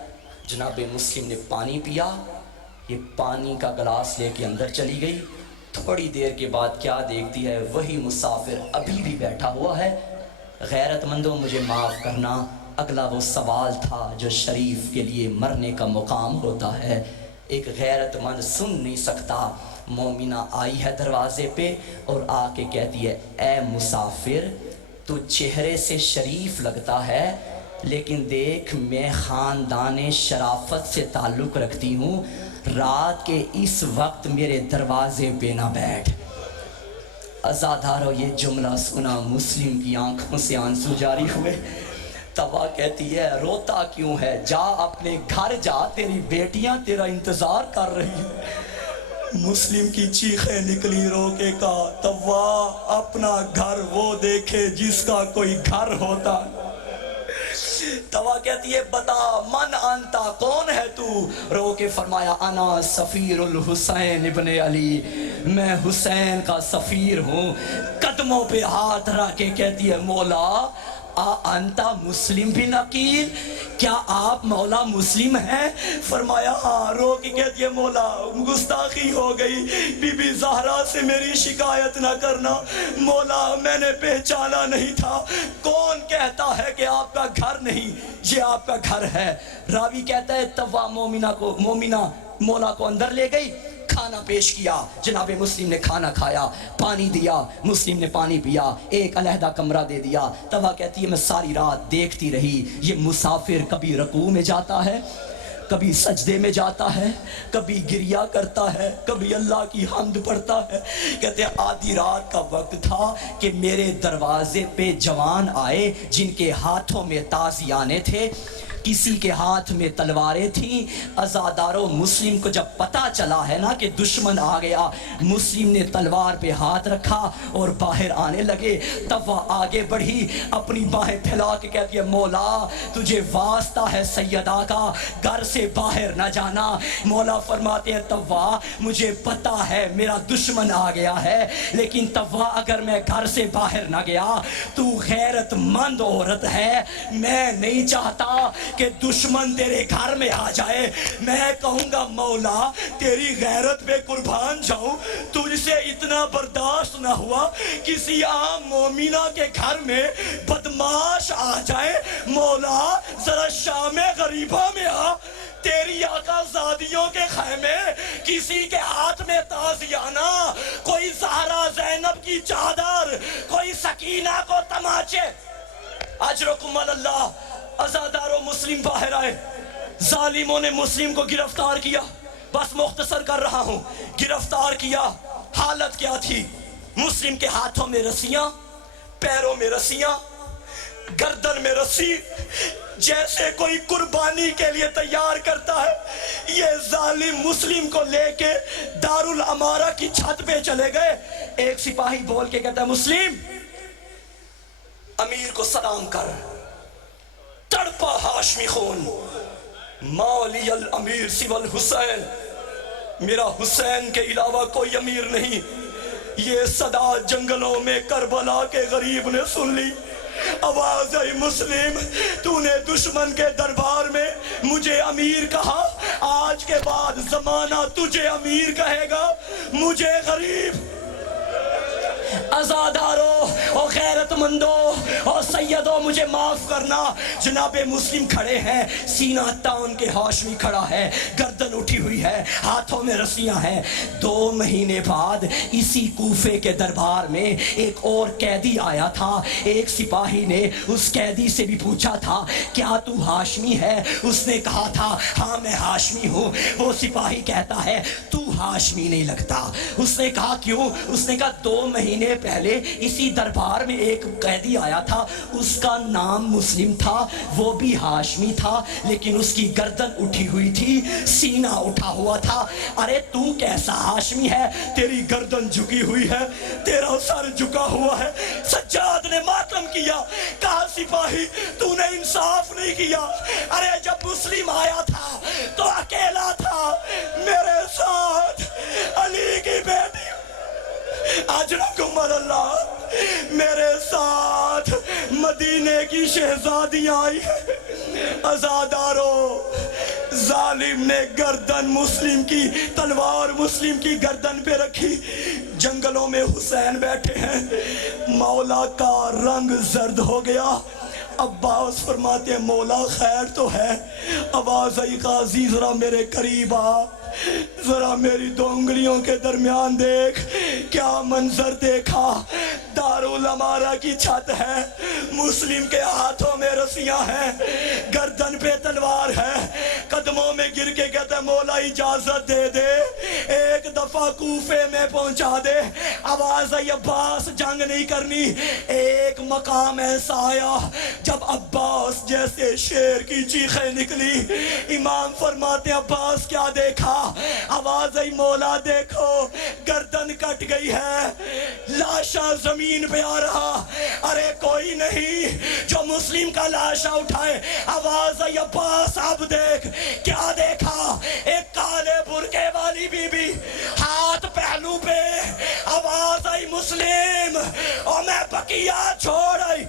جناب مسلم نے پانی پیا، یہ پانی کا گلاس لے کے اندر چلی گئی۔ تھوڑی دیر کے بعد کیا دیکھتی ہے، وہی مسافر ابھی بھی بیٹھا ہوا ہے۔ غیرت مندوں مجھے معاف کرنا، اگلا وہ سوال تھا جو شریف کے لیے مرنے کا مقام ہوتا ہے۔ ایک غیرت مند سن نہیں سکتا۔ مومنہ آئی ہے دروازے پہ اور آ کے کہتی ہے اے مسافر تو چہرے سے شریف لگتا ہے، لیکن دیکھ میں خاندان شرافت سے تعلق رکھتی ہوں، رات کے اس وقت میرے دروازے پہ نہ بیٹھ۔ عزادارو یہ جملہ سنا مسلم کی آنکھوں سے آنسو جاری ہوئے۔ طوا کہتی ہے روتا کیوں ہے، جا اپنے گھر جا، تیری بیٹیاں تیرا انتظار کر رہی ہیں۔ مسلم کی چیخیں نکلی رو کے کہا توا اپنا گھر وہ دیکھے جس کا کوئی گھر ہوتا. توا کہتی ہے بتا من انتا کون ہے تو؟ رو کے فرمایا انا سفیر الحسین ابن علی، میں حسین کا سفیر ہوں. قدموں پہ ہاتھ رکھ کے کہتی ہے مولا انتا مسلم بن عقیل، کیا آپ مولا مسلم ہیں؟ فرمایا ہاں. رو کے کہتی ہے مولا گستاخی ہو گئی، بی بی زہرا سے میری شکایت نہ کرنا. مولا میں نے پہچانا نہیں تھا. کون کہتا ہے کہ آپ کا گھر نہیں؟ یہ آپ کا گھر ہے. راوی کہتا ہے توا مومنہ مولا کو اندر لے گئی، کھانا پیش کیا. جناب مسلم نے کھانا کھایا، پانی دیا، مسلم نے پانی پیا، ایک علیحدہ کمرہ دے دیا. توا کہتی ہے میں ساری رات دیکھتی رہی. یہ مسافر کبھی رکوع میں جاتا ہے، کبھی سجدے میں جاتا ہے، کبھی گریہ کرتا ہے، کبھی اللہ کی حمد پڑھتا ہے. کہتے ہیں آدھی رات کا وقت تھا کہ میرے دروازے پہ جوان آئے جن کے ہاتھوں میں تازیانے تھے، کسی کے ہاتھ میں تلواریں تھیں. عزادارو مسلم کو جب پتا چلا ہے نا کہ دشمن آ گیا، مسلم نے تلوار پہ ہاتھ رکھا اور باہر آنے لگے. تب وہ آگے بڑھی، اپنی باہیں پھیلا کے کہتی ہے مولا تجھے واسطہ ہے سیدہ کا گھر سے باہر نہ جانا. مولا فرماتے ہیں توا مجھے پتا ہے میرا دشمن آ گیا ہے، لیکن توا اگر میں گھر سے باہر نہ گیا تو غیرت مند عورت ہے، میں نہیں چاہتا کہ دشمن تیرے گھر میں آ جائے. میں کہوں گا مولا تیری غیرت پہ قربان جاؤں، تجھ سے اتنا برداشت نہ ہوا کسی عام مومنہ کے گھر میں بدماش آ جائے. مولا ذرا شام غریبہ میں آ، تیری آقا زادیوں کے خیمے کسی کے ہاتھ میں تازیانہ، کوئی زہرا زینب کی چادر، کوئی سکینہ کو تماچے. اجرکم اللہ. عزادارو مسلم باہر آئے، ظالموں نے مسلم کو گرفتار کیا. بس مختصر کر رہا ہوں. گرفتار کیا. حالت کیا تھی؟ مسلم کے ہاتھوں میں رسیاں، پیروں میں رسیاں، گردن میں رسی، جیسے کوئی قربانی کے لیے تیار کرتا ہے. یہ ظالم مسلم کو لے کے دارالامارہ کی چھت پہ چلے گئے. ایک سپاہی بول کے کہتا ہے مسلم امیر کو سلام کر. تڑپا ہاشمی خون، مالی الامیر سوى الحسین، میرا حسین کے علاوہ کوئی امیر نہیں. یہ صدا جنگلوں میں کربلا کے غریب نے سن لی. آواز آئی مسلم تو نے دشمن کے دربار میں مجھے امیر کہا، آج کے بعد زمانہ تجھے امیر کہے گا، مجھے غریب. عزادارو اور غیرت مندو اور سیدوں مجھے معاف کرنا. جناب مسلم کھڑے ہیں، سینہ تان کے ہاشمی کھڑا ہے، گردن اٹھی ہوئی ہے، ہاتھوں میں رسیاں ہیں. 2 مہینے بعد اسی کوفے کے دربار میں ایک اور قیدی آیا تھا. ایک سپاہی نے اس قیدی سے بھی پوچھا تھا کیا تو ہاشمی ہے؟ اس نے کہا تھا ہاں میں ہاشمی ہوں. وہ سپاہی کہتا ہے تو ہاشمی نہیں لگتا. اس نے کہا کیوں؟ اس نے کہا 2 مہینے پہلے اسی دربار میں ایک قیدی آیا تھا، اس کا نام مسلم تھا، وہ بھی ہاشمی تھا، لیکن اس کی گردن اٹھی ہوئی تھی، سینہ اٹھا ہوا تھا. ارے تو کیسا ہاشمی ہے؟ تیری گردن جھکی ہوئی ہے، تیرا سر جھکا ہوا ہے. سجاد نے ماتم کیا، کہا سپاہی تو نے انصاف نہیں کیا. ارے جب مسلم آیا تھا تو اکیلا تھا، میرے ساتھ علی کی بیٹی اجرکم اللہ، میرے ساتھ مدینے کی شہزادیاں آئی. عزادارو ظالم نے گردن مسلم کی، تلوار مسلم کی گردن پہ رکھی. جنگلوں میں حسین بیٹھے ہیں، مولا کا رنگ زرد ہو گیا. عباس فرماتے ہیں مولا خیر تو ہے. آواز آئی قاضی ذرا میرے قریب آ، ذرا میری 2 انگلیوں کے درمیان دیکھ. کیا منظر دیکھا؟ دارالامارہ کی چھت ہے، مسلم کے ہاتھوں میں رسیاں ہیں، گردن پہ تلوار ہے. قدموں میں گر کے کہتا ہے مولا اجازت دے دے، ایک دفعہ دفعہ کوفے میں پہنچا دے. آواز آئی عباس جنگ نہیں کرنی. ایک مقام ایسا آیا جب عباس جیسے شیر کی چیخیں نکلی. امام فرماتے ہیں عباس کیا دیکھا؟ آواز آئی مولا دیکھو گردن کٹ گئی ہے, لاشا زمین پہ آ رہا. ارے کوئی نہیں جو مسلم کا لاشا اٹھائے. آواز آئی عباس اب دیکھ. کیا دیکھا؟ ایک کالے برقعے والی بی بی, ہاتھ پہلو پہ. آواز آئی مسلم اور میں بقیہ چھوڑ آئی.